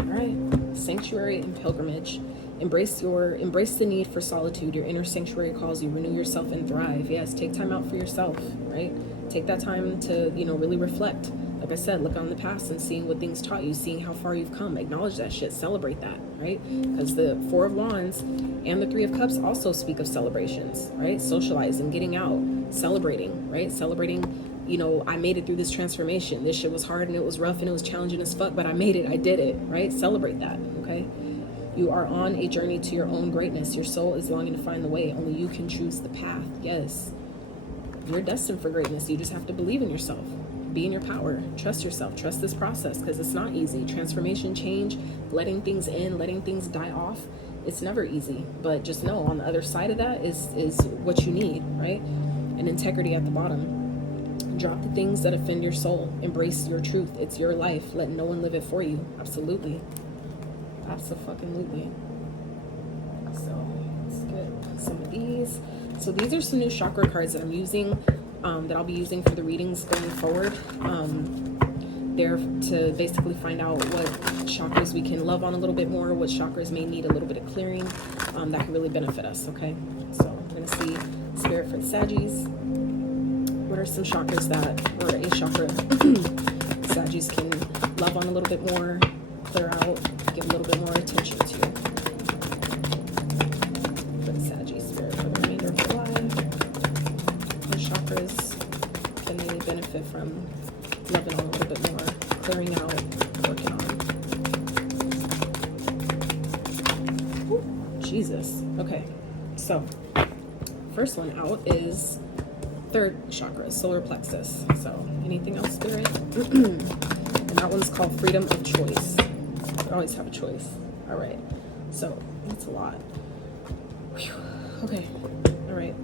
All right. Sanctuary and pilgrimage. Embrace the need for solitude. Your inner sanctuary calls you. Renew yourself and thrive. Yes, take time out for yourself, right? Take that time to, really reflect. Like I said, look on the past and seeing what things taught you, seeing how far you've come. Acknowledge that shit. Celebrate that, right? Because the Four of Wands and the Three of Cups also speak of celebrations, right? Socializing, getting out, celebrating, right? Celebrating, I made it through this transformation. This shit was hard and it was rough and it was challenging as fuck, but I made it. I did it, right? Celebrate that, okay? You are on a journey to your own greatness. Your soul is longing to find the way. Only you can choose the path. Yes. You're destined for greatness. You just have to believe in yourself. Be in your power. Trust yourself. Trust this process because it's not easy. Transformation, change, letting things in, letting things die off. It's never easy. But just know on the other side of that is what you need, right? And integrity at the bottom. Drop the things that offend your soul. Embrace your truth. It's your life. Let no one live it for you. Absolutely. Absolutely. So let's get some of these. So these are some new chakra cards that I'm using, that I'll be using for the readings going forward. They're to basically find out what chakras we can love on a little bit more, what chakras may need a little bit of clearing, that can really benefit us. Okay, so I'm gonna see Spirit for the Saggies. What are some chakras or a chakra Saggies can love on a little bit more, clear out, give a little bit more attention to? For the Sagittarius Spirit for the remainder of July, what chakras can they benefit from loving on a little bit more, clearing out, working on? Ooh, Jesus. Okay, so first one out is third chakra, solar plexus. So anything else, Spirit? And that one's called freedom of choice. You always have a choice. All right, so that's a lot. Whew. Okay, all right.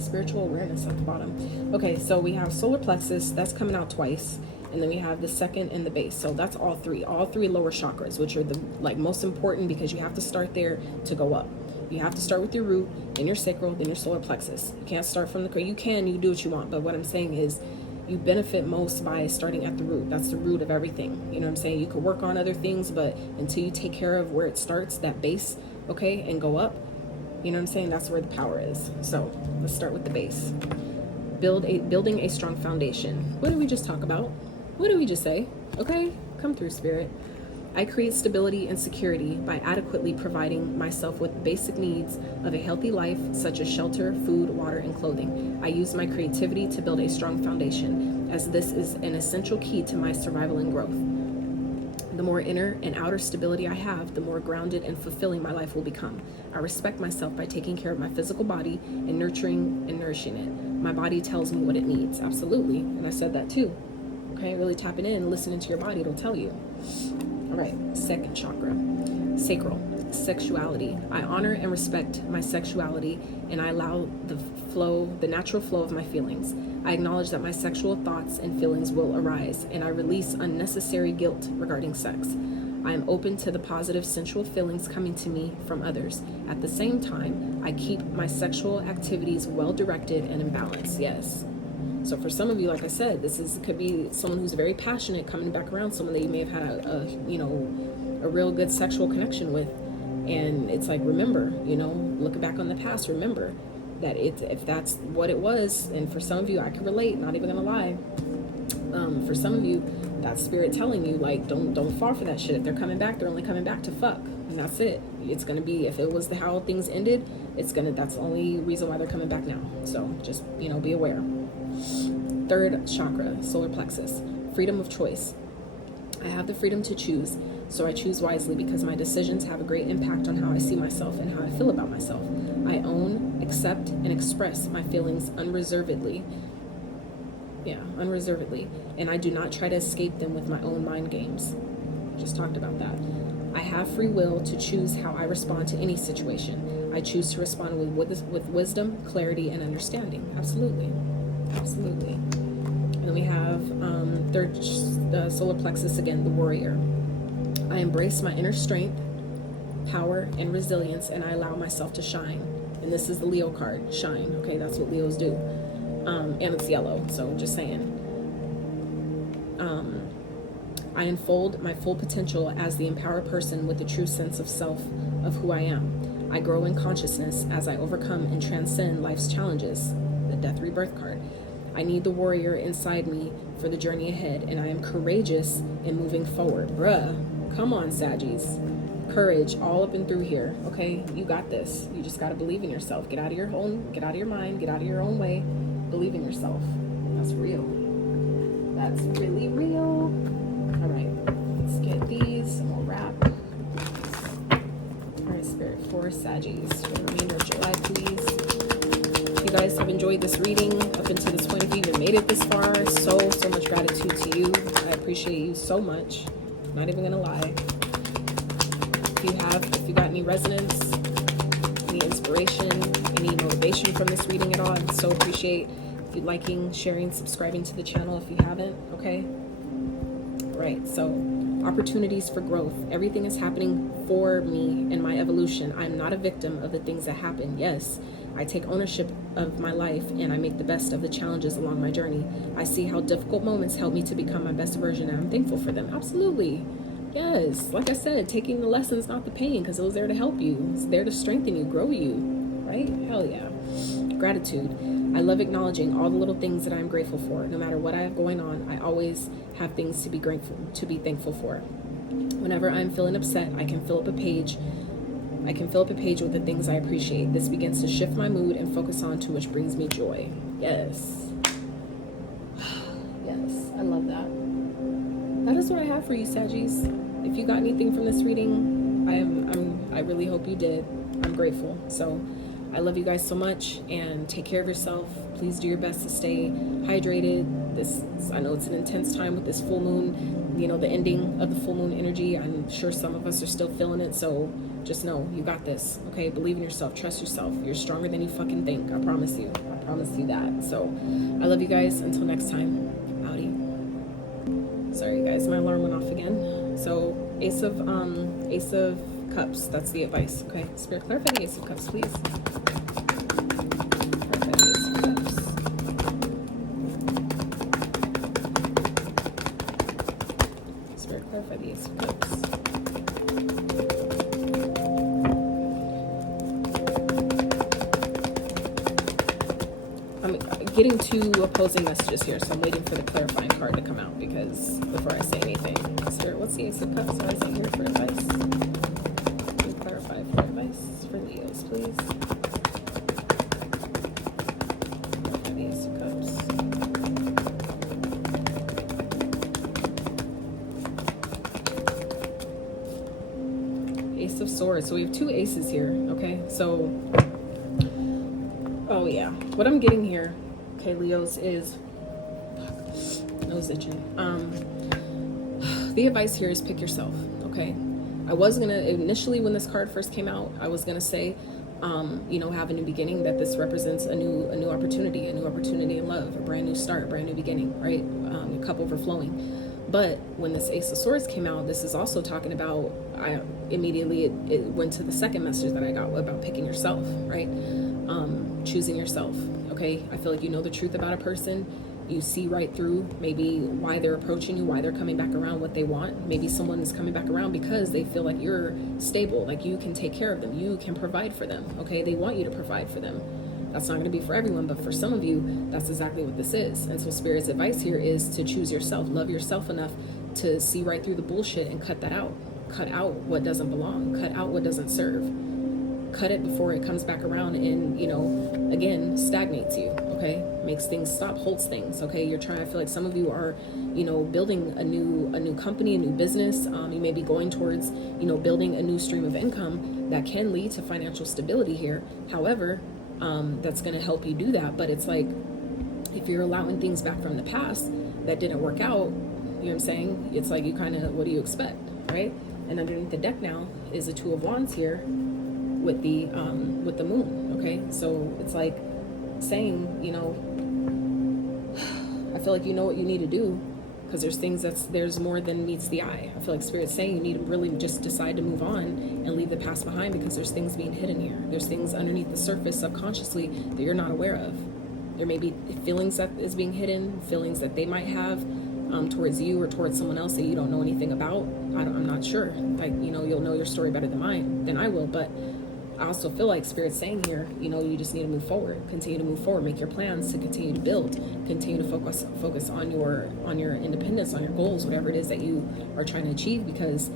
Spiritual awareness at the bottom. Okay, so we have solar plexus, that's coming out twice, and then we have the second and the base. So that's all three lower chakras, which are the most important because you have to start there to go up. You have to start with your root, then your sacral, then your solar plexus. You can't start from you can do what you want, but what I'm saying is you benefit most by starting at the root. That's the root of everything. You know what I'm saying? You could work on other things, but until you take care of where it starts, that base, okay, and go up, you know what I'm saying? That's where the power is. So let's start with the base. Building a strong foundation. What did we just talk about? What did we just say? Okay, come through, Spirit. I create stability and security by adequately providing myself with basic needs of a healthy life, such as shelter, food, water, and clothing. I use my creativity to build a strong foundation, as this is an essential key to my survival and growth. The more inner and outer stability I have, the more grounded and fulfilling my life will become. I respect myself by taking care of my physical body and nurturing and nourishing it. My body tells me what it needs. Absolutely. And I said that too. Okay, really tapping in, listening to your body, it'll tell you. All right, second chakra, sacral, sexuality. I honor and respect my sexuality, and I allow the natural flow of my feelings. I acknowledge that my sexual thoughts and feelings will arise, and I release unnecessary guilt regarding sex. I am open to the positive sensual feelings coming to me from others. At the same time, I keep my sexual activities well directed and in balance. Yes. So for some of you, like I said, could be someone who's very passionate coming back around, someone that you may have had a real good sexual connection with. And it's like, remember, look back on the past, remember that if that's what it was, and for some of you, I can relate, not even gonna lie. For some of you, that's spirit telling you, like, don't fall for that shit. If they're coming back, they're only coming back to fuck. And that's it. It's gonna be, if it was how things ended, that's the only reason why they're coming back now. So just, be aware. Third chakra, solar plexus, freedom of choice. I have the freedom to choose, so I choose wisely because my decisions have a great impact on how I see myself and how I feel about myself. I own, accept, and express my feelings unreservedly. Yeah, unreservedly. And I do not try to escape them with my own mind games. Just talked about that. I have free will to choose how I respond to any situation. I choose to respond with wisdom, clarity, and understanding. Absolutely. Absolutely. And then we have third solar plexus again, the warrior. I embrace my inner strength, power, and resilience, and I allow myself to shine. And this is the Leo card, shine. Okay, that's what Leos do. And it's yellow, so just saying. I unfold my full potential as the empowered person with a true sense of self, of who I am. I grow in consciousness as I overcome and transcend life's challenges. The death rebirth card. I need the warrior inside me for the journey ahead, and I am courageous in moving forward. Bruh, come on, Saggies. Courage all up and through here, okay? You got this. You just got to believe in yourself. Get out of your mind, get out of your own way. Believe in yourself. That's real. That's really real. All right, let's get these and we'll wrap. All right, Spirit, for Saggies for the remainder of July, please. If you guys have enjoyed this reading up until this point, if you even made it this far, so much gratitude to you. I appreciate you so much. Not even gonna lie. If you got any resonance, any inspiration, any motivation from this reading at all, I'd so appreciate you liking, sharing, subscribing to the channel if you haven't, okay? Right, so opportunities for growth. Everything is happening for me and my evolution. I'm not a victim of the things that happen. Yes, I take ownership of my life and I make the best of the challenges along my journey. I see how difficult moments help me to become my best version, and I'm thankful for them. Absolutely. Yes, like I said, taking the lessons, not the pain, because it was there to help you. It's there to strengthen you, grow you, right? Hell yeah. Gratitude. I love acknowledging all the little things that I'm grateful for. No matter what I have going on, I always have things to be thankful for. Whenever I'm feeling upset, I can fill up a page with the things I appreciate. This begins to shift my mood and focus on to which brings me joy. Yes. Yes, I love that. That is what I have for you, Saggies. If you got anything from this reading, I really hope you did. I'm grateful. So I love you guys so much, and take care of yourself. Please do your best to stay hydrated. I know it's an intense time with this full moon, you know, the ending of the full moon energy. I'm sure some of us are still feeling it, so just know you got this, okay? Believe in yourself, trust yourself. You're stronger than you fucking think. I promise you that. So I love you guys. Until next time, howdy. Sorry guys, my alarm went off again. So Ace of Cups, that's the advice, okay? Spirit, clarify the Ace of Cups, please. Clarify the Ace of Cups. Spirit, clarify the Ace of Cups. I'm getting two opposing messages here, so I'm waiting for the clarifying card to come out before I say anything. Spirit, what's the Ace of Cups? Why is it here for advice? Can you clarify for advice for Leos, please? Clarify the Ace of Cups. Ace of Swords. So we have two aces here, okay? So, oh yeah. What I'm getting here, okay, Leos, is nose itching. The advice here is pick yourself, okay? I was gonna, initially when this card first came out, I was gonna say, you know, have a new beginning, that this represents a new opportunity in love, a brand new start, a brand new beginning, right? A cup overflowing. But when this Ace of Swords came out, this is also talking about, it went to the second message that I got about picking yourself, right? Choosing yourself, okay? I feel like you know the truth about a person. You see right through maybe why they're approaching you, why they're coming back around, what they want. Maybe someone is coming back around because they feel like you're stable, like you can take care of them, you can provide for them, okay? They want you to provide for them. That's not going to be for everyone, but for some of you, that's exactly what this is. And so Spirit's advice here is to choose yourself, love yourself enough to see right through the bullshit and cut that out. Cut out what doesn't belong, cut out what doesn't serve. Cut it before it comes back around and, you know, again, stagnates you, okay? Makes things stop, holds things, okay? You're trying, I feel like some of you are, you know, building a new company, a new business. You may be going towards, you know, building a new stream of income that can lead to financial stability here. However, that's going to help you do that. But it's like, if you're allowing things back from the past that didn't work out, you know what I'm saying? It's like you kind of, what do you expect, right? And underneath the deck now is a Two of Wands here with the moon, okay? So it's like saying, you know, I feel like you know what you need to do, because there's more than meets the eye. I feel like Spirit's saying you need to really just decide to move on and leave the past behind, because there's things being hidden here. There's things underneath the surface subconsciously that you're not aware of. There may be feelings that is being hidden, feelings that they might have towards you or towards someone else that you don't know anything about. I'm not sure. Like, you know, you'll know your story better than I will, but I also feel like Spirit's saying here, you know, you just need to move forward, continue to move forward, make your plans to continue to build, continue to focus on your independence, on your goals, whatever it is that you are trying to achieve, because,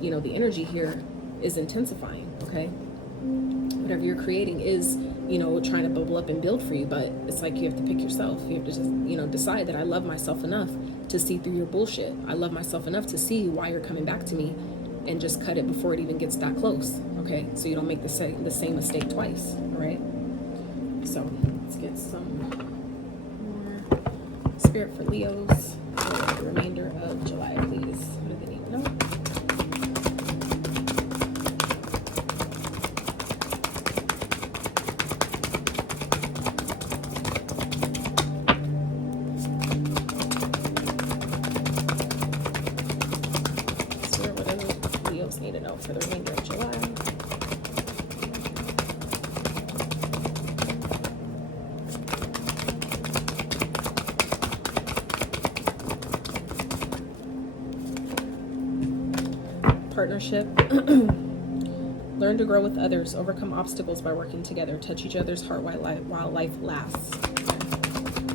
you know, the energy here is intensifying, okay? Whatever you're creating is, you know, trying to bubble up and build for you, but it's like you have to pick yourself. You have to just, you know, decide that I love myself enough to see through your bullshit. I love myself enough to see why you're coming back to me, and just cut it before it even gets that close, okay? So you don't make the same mistake twice, all right? So let's get some more Spirit for Leos for the remainder of July, please. What do they need to know? For the remainder of July. Partnership. Learn to grow with others, overcome obstacles by working together, touch each other's heart while life lasts.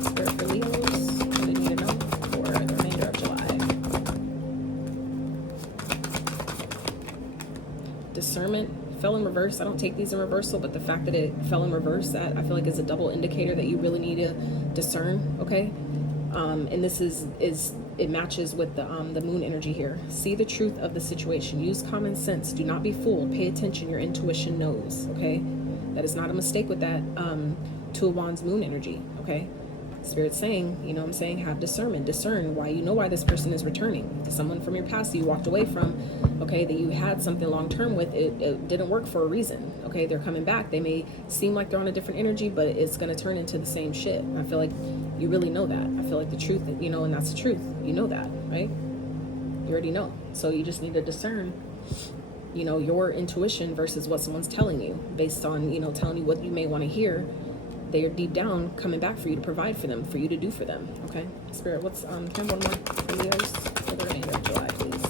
Spirit for Leos, what do you need to know for the remainder of July? Discernment fell in reverse. I don't take these in reversal, but the fact that it fell in reverse, that I feel like is a double indicator that you really need to discern, okay? And this is it matches with the moon energy here. See the truth of the situation. Use common sense. Do not be fooled. Pay attention. Your intuition knows, okay? That is not a mistake with that Two of Wands moon energy, okay? Spirit's saying, you know what I'm saying, have discernment. Discern why, you know why this person is returning. Someone from your past that you walked away from, okay, that you had something long-term with, it didn't work for a reason, okay? They're coming back. They may seem like they're on a different energy, but it's going to turn into the same shit. I feel like you really know that. I feel like the truth, you know, and that's the truth. You know that, right? You already know. So you just need to discern, you know, your intuition versus what someone's telling you, based on, you know, telling you what you may want to hear. They are deep down coming back for you to provide for them, for you to do for them, okay? Spirit, what's, can I have one more for Leos for the remainder of July, please?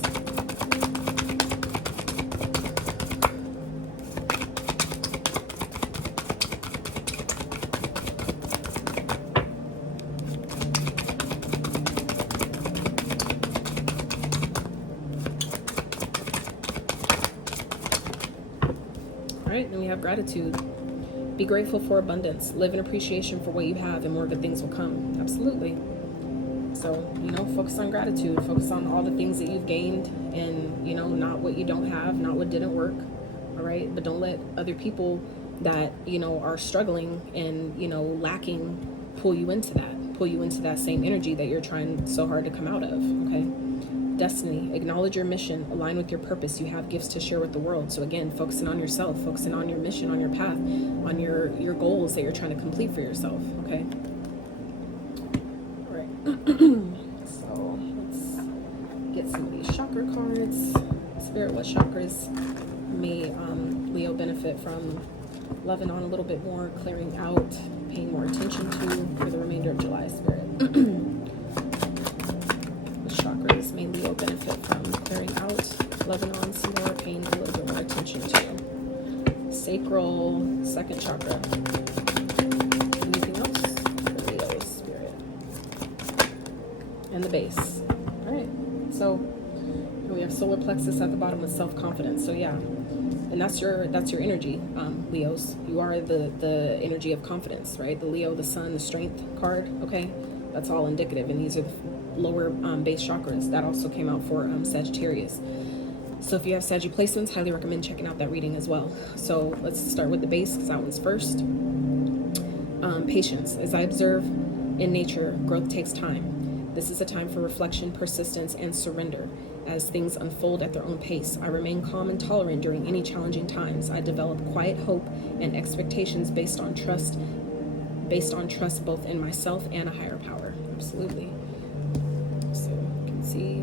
All right, then we have gratitude. Be grateful for abundance. Live in appreciation for what you have, and more good things will come. Absolutely. So, you know, focus on gratitude. Focus on all the things that you've gained, and, you know, not what you don't have, not what didn't work. All right? But don't let other people that, you know, are struggling and, you know, lacking pull you into that same energy that you're trying so hard to come out of. Okay? Destiny. Acknowledge your mission. Align with your purpose. You have gifts to share with the world. So again, focusing on yourself, focusing on your mission, on your path, on your goals that you're trying to complete for yourself. Okay. All right. So let's get some of these chakra cards. Spirit, what chakras may Leo benefit from loving on a little bit more, clearing out, paying more attention to for the remainder of July, Spirit? Chakras may Leo benefit from clearing out, loving on some more, paying a little bit more attention to. Sacral, second chakra. Anything else for Leo, Spirit? And the base. All right. So we have solar plexus at the bottom with self-confidence. So yeah, and that's your energy, Leos. You are the energy of confidence, right? The Leo, the sun, the strength card. Okay, that's all indicative, and these are the lower base chakras. That also came out for Sagittarius. So if you have Saggy placements, highly recommend checking out that reading as well. So let's start with the base, because that one's first. Patience. As I observe in nature, growth takes time. This is a time for reflection, persistence, and surrender as things unfold at their own pace. I remain calm and tolerant during any challenging times. I develop quiet hope and expectations based on trust both in myself and a higher power. Absolutely. So you can see.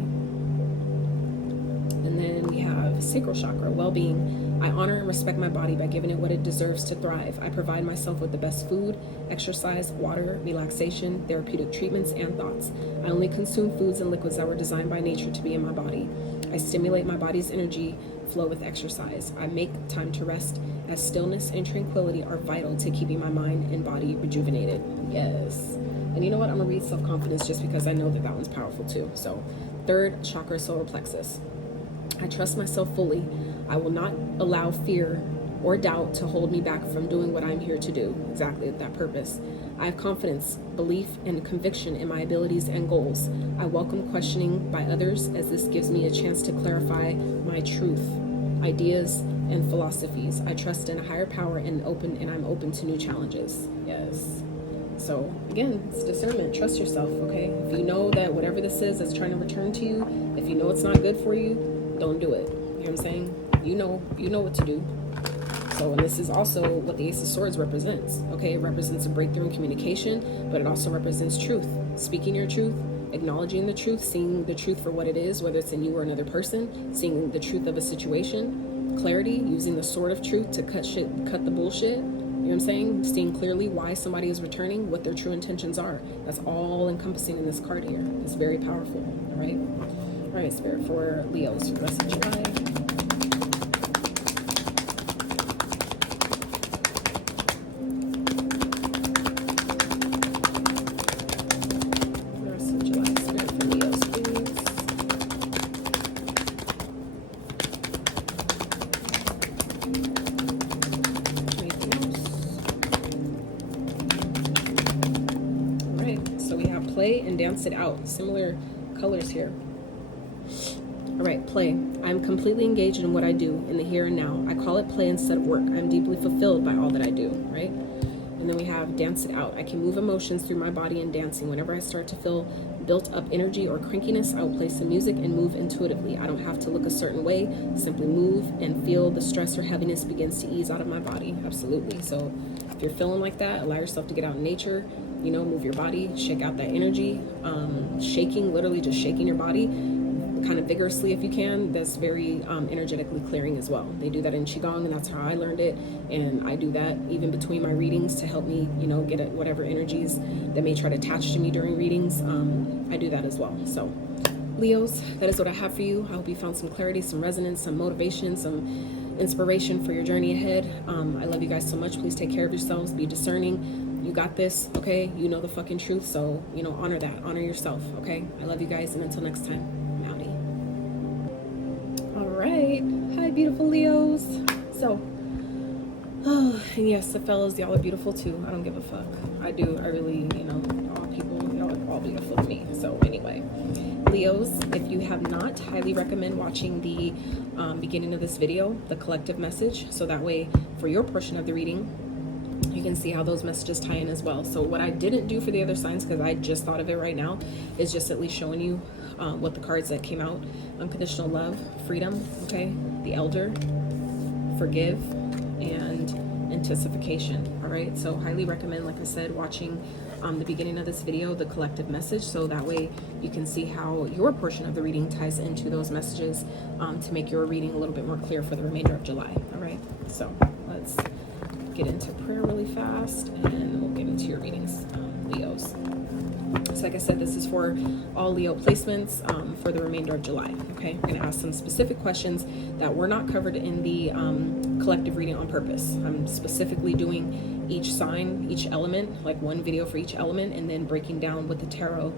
And then we have sacral chakra, well-being. I honor and respect my body by giving it what it deserves to thrive. I provide myself with the best food, exercise, water, relaxation, therapeutic treatments, and thoughts. I only consume foods and liquids that were designed by nature to be in my body. I stimulate my body's energy flow with exercise. I make time to rest, as stillness and tranquility are vital to keeping my mind and body rejuvenated. Yes. And you know what? I'm going to read self-confidence just because I know that that one's powerful too. So, third chakra, solar plexus. I trust myself fully. I will not allow fear or doubt to hold me back from doing what I'm here to do, exactly that purpose. I have confidence, belief, and conviction in my abilities and goals. I welcome questioning by others, as this gives me a chance to clarify my truth, ideas, and philosophies. I trust in a higher power and I'm open to new challenges. Yes. So again, it's discernment. Trust yourself, okay? If you know that whatever this is that's trying to return to you, if you know it's not good for you, don't do it. You know what I'm saying? You know what to do. So, and this is also what the Ace of Swords represents, okay? It represents a breakthrough in communication, but it also represents truth. Speaking your truth, acknowledging the truth, seeing the truth for what it is, whether it's in you or another person, seeing the truth of a situation, clarity, using the sword of truth to cut the bullshit. You know what I'm saying? Seeing clearly why somebody is returning, what their true intentions are. That's all encompassing in this card here. It's very powerful, all right? All right, Spirit, for Leos for the rest of July. And dance it out. Similar colors here. All right, play. I'm completely engaged in what I do in the here and now. I call it play instead of work. I'm deeply fulfilled by all that I do, right? And then we have dance it out. I can move emotions through my body in dancing. Whenever I start to feel built up energy or crankiness, I will play some music and move intuitively. I don't have to look a certain way. Simply move and feel the stress or heaviness begins to ease out of my body. Absolutely. So if you're feeling like that, allow yourself to get out in nature. You know, move your body, shake out that energy. Shaking, literally just shaking your body kind of vigorously if you can. That's very energetically clearing as well. They do that in Qigong, and that's how I learned it. And I do that even between my readings to help me, you know, get at whatever energies that may try to attach to me during readings. I do that as well. So, Leos, that is what I have for you. I hope you found some clarity, some resonance, some motivation, some inspiration for your journey ahead. I love you guys so much. Please take care of yourselves. Be discerning. You got this, okay? You know the fucking truth, so, you know, honor that. Honor yourself, okay? I love you guys, and until next time, I'm outie. All right. Hi, beautiful Leos. So, and yes, the fellas, y'all are beautiful, too. I don't give a fuck. I do. I really, you know, all people, y'all are all beautiful to me. So, anyway. Leos, if you have not, highly recommend watching the beginning of this video, the collective message, so that way, for your portion of the reading, you can see how those messages tie in as well. So what I didn't do for the other signs, because I just thought of it right now, is just at least showing you what the cards that came out. Unconditional love, freedom, okay? The elder, forgive, and intensification, all right? So highly recommend, like I said, watching the beginning of this video, the collective message, so that way you can see how your portion of the reading ties into those messages to make your reading a little bit more clear for the remainder of July, all right? So let's get into prayer really fast, and then we'll get into your readings, Leos. So like I said, this is for all Leo placements for the remainder of July, okay? We're gonna ask some specific questions that were not covered in the collective reading on purpose. I'm specifically doing each sign, each element, like one video for each element, and then breaking down with the tarot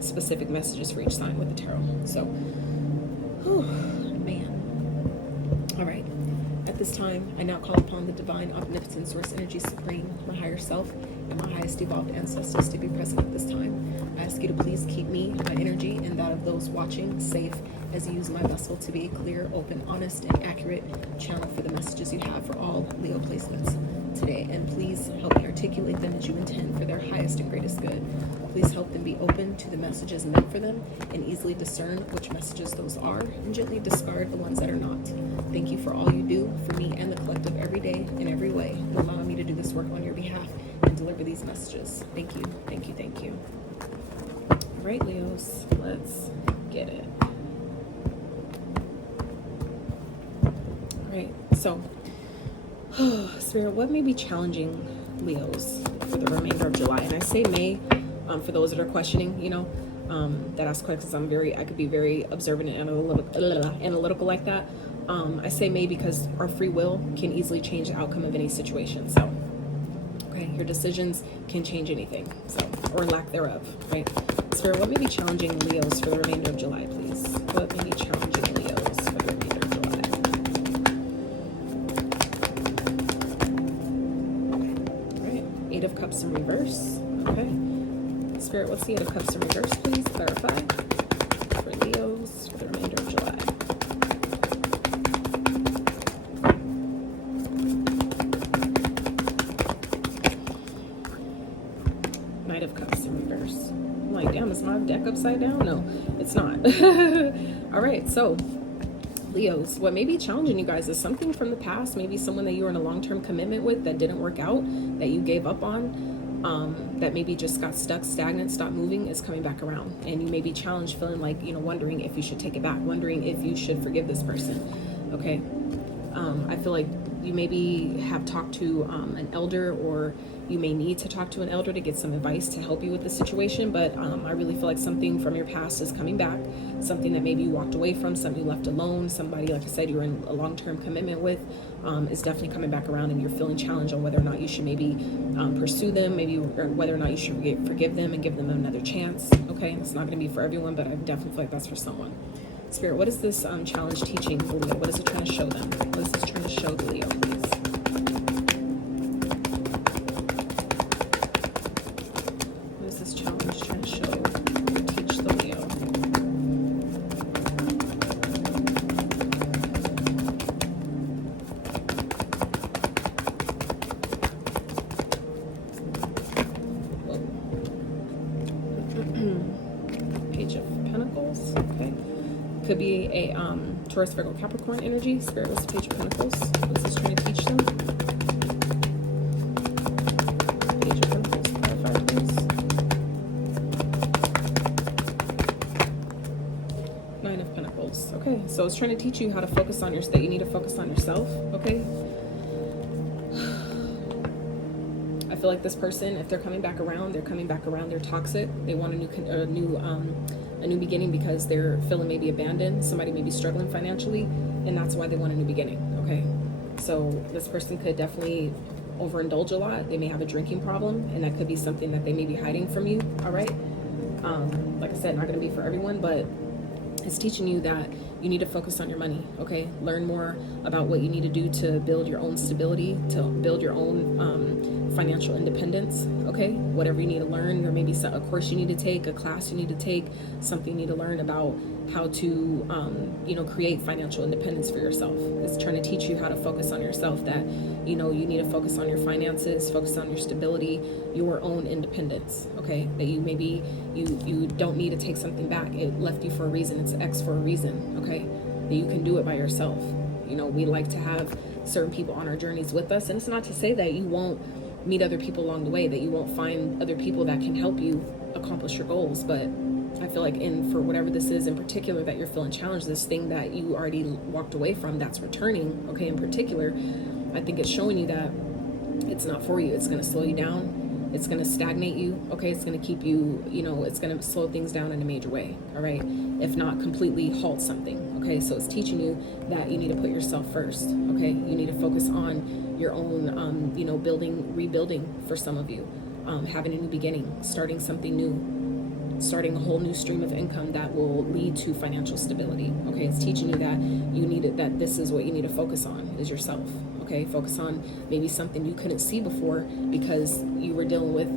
specific messages for each sign with the tarot. So, man. All right. At this time, I now call upon the divine, omnipotent source energy supreme, my higher self, and my highest evolved ancestors to be present at this time. I ask you to please keep me, my energy, and that of those watching safe as you use my vessel to be a clear, open, honest, and accurate channel for the messages you have for all Leo placements today. And please help me articulate them as you intend for their highest and greatest good. Please help them be open to the messages meant for them and easily discern which messages those are, and gently discard the ones that are not. Thank you for all you do for me and the collective every day in every way, allowing me to do this work on your behalf and deliver these messages. Thank you, thank you, thank you. All right, Leos, let's get it. All right, so Spirit, what may be challenging Leos for the remainder of July? And I say may for those that are questioning, you know, that ask questions. I could be very observant and analytical like that. I say may because our free will can easily change the outcome of any situation. So, okay, your decisions can change anything, so, or lack thereof, right? Spirit, what may be challenging Leos for the remainder of July, please? What may be challenging Leos for the remainder of July? All right, Eight of Cups in reverse. Okay. Spirit, what's the Eight of Cups in reverse, please? Clarify for Leos for the remainder of July. Knight of Cups in reverse. I'm like, damn, is my deck upside down? No, it's not. All right, so Leos, what may be challenging you guys is something from the past, maybe someone that you were in a long-term commitment with that didn't work out, that you gave up on. That maybe just got stuck, stagnant, stopped moving, is coming back around. And you may be challenged, feeling like, you know, wondering if you should take it back, wondering if you should forgive this person, okay? I feel like you maybe have talked to an elder, or you may need to talk to an elder to get some advice to help you with the situation, but I really feel like something from your past is coming back, something that maybe you walked away from, something you left alone, somebody, like I said, you were in a long-term commitment with, is definitely coming back around, and you're feeling challenged on whether or not you should maybe pursue them, maybe, or whether or not you should forgive them and give them another chance, okay? It's not going to be for everyone, but I definitely feel like that's for someone. Spirit, what is this challenge teaching the Leo? What is it trying to show them? What is this trying to show the Leo, please? What is this challenge trying to show or teach the Leo? Page of Pentacles, okay. Could be a Taurus, Virgo, Capricorn energy. Spirit, what's the Page of Pentacles? What is this trying to teach them? Page of Pentacles, clarify, please. Nine of Pentacles. Okay, so it's trying to teach you how to focus on that you need to focus on yourself, okay? I feel like this person, if they're coming back around, they're toxic. They want a new beginning because they're feeling maybe abandoned. Somebody may be struggling financially, and that's why they want a new beginning, okay? So this person could definitely overindulge a lot. They may have a drinking problem, and that could be something that they may be hiding from you, all right? Like I said, not going to be for everyone, but it's teaching you that you need to focus on your money, okay? Learn more about what you need to do to build your own stability, to build your own financial independence, okay? Whatever you need to learn, there may be a course you need to take, a class you need to take, something you need to learn about how to, create financial independence for yourself. It's trying to teach you how to focus on yourself, that, you know, you need to focus on your finances, focus on your stability, your own independence, okay? That you maybe, you don't need to take something back. It left you for a reason. It's X for a reason, okay? That you can do it by yourself. You know, we like to have certain people on our journeys with us, and it's not to say that you won't meet other people along the way, that you won't find other people that can help you accomplish your goals, but I feel like for whatever this is in particular that you're feeling challenged, this thing that you already walked away from that's returning, okay, in particular, I think it's showing you that it's not for you. It's going to slow you down. It's going to stagnate you, okay? It's going to keep you, it's going to slow things down in a major way, all right? If not completely halt something, okay? So it's teaching you that you need to put yourself first, okay? You need to focus on your own, rebuilding for some of you, having a new beginning, starting something new, starting a whole new stream of income that will lead to financial stability, okay? It's teaching you that that this is what you need to focus on, is yourself, okay? Focus on maybe something you couldn't see before because you were dealing with,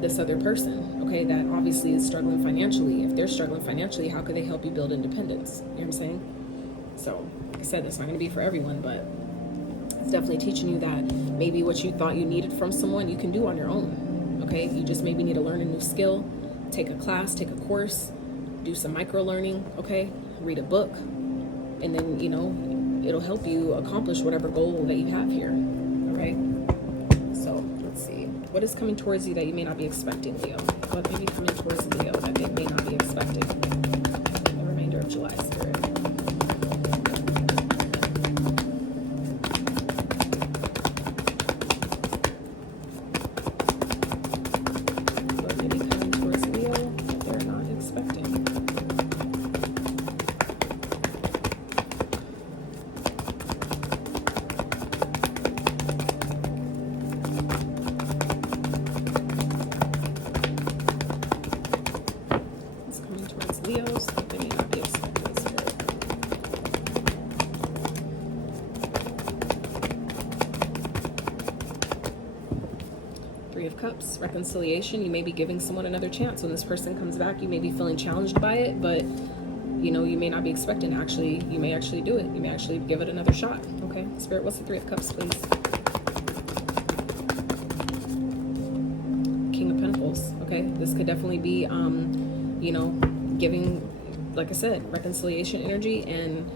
this other person, okay, that obviously is struggling financially. If they're struggling financially, how could they help you build independence? You know what I'm saying? So, like I said, it's not going to be for everyone, but it's definitely teaching you that maybe what you thought you needed from someone, you can do on your own. okay? You just maybe need to learn a new skill, take a class, take a course, do some micro learning, okay? Read a book, and then, you know, it'll help you accomplish whatever goal that you have here, all right? So let's see. What is coming towards you that you may not be expecting, Leo? What may be coming towards Leo that they may not be expecting? The remainder of July, Spirit. What may be coming towards Leo that they're not expecting? Leos that they may not be expecting, Spirit. Three of Cups, reconciliation. You may be giving someone another chance. When this person comes back, you may be feeling challenged by it, but you know, you may not be expecting actually, you may actually do it. You may actually give it another shot. Okay, Spirit, what's the Three of Cups, please? King of Pentacles. Okay, this could definitely be you know, giving, like I said, reconciliation energy and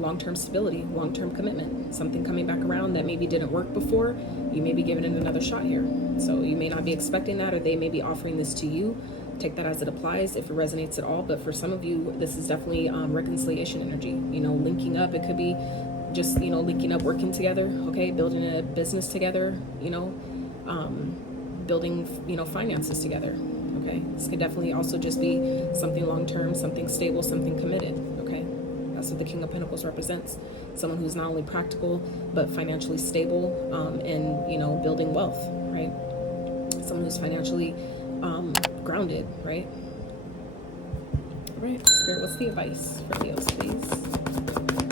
long-term stability, long-term commitment, something coming back around that maybe didn't work before. You may be giving it another shot here. So you may not be expecting that, or they may be offering this to you. Take that as it applies, if it resonates at all. But for some of you, this is definitely reconciliation energy, you know, linking up. It could be just, you know, linking up, working together, okay, building a business together, you know, building, you know, finances together. Okay, this could definitely also just be something long-term, something stable, something committed. Okay, that's what the King of Pentacles represents. Someone who's not only practical but financially stable, and, you know, building wealth, right? Someone who's financially grounded, right? All right, Spirit, what's the advice for Leos, please?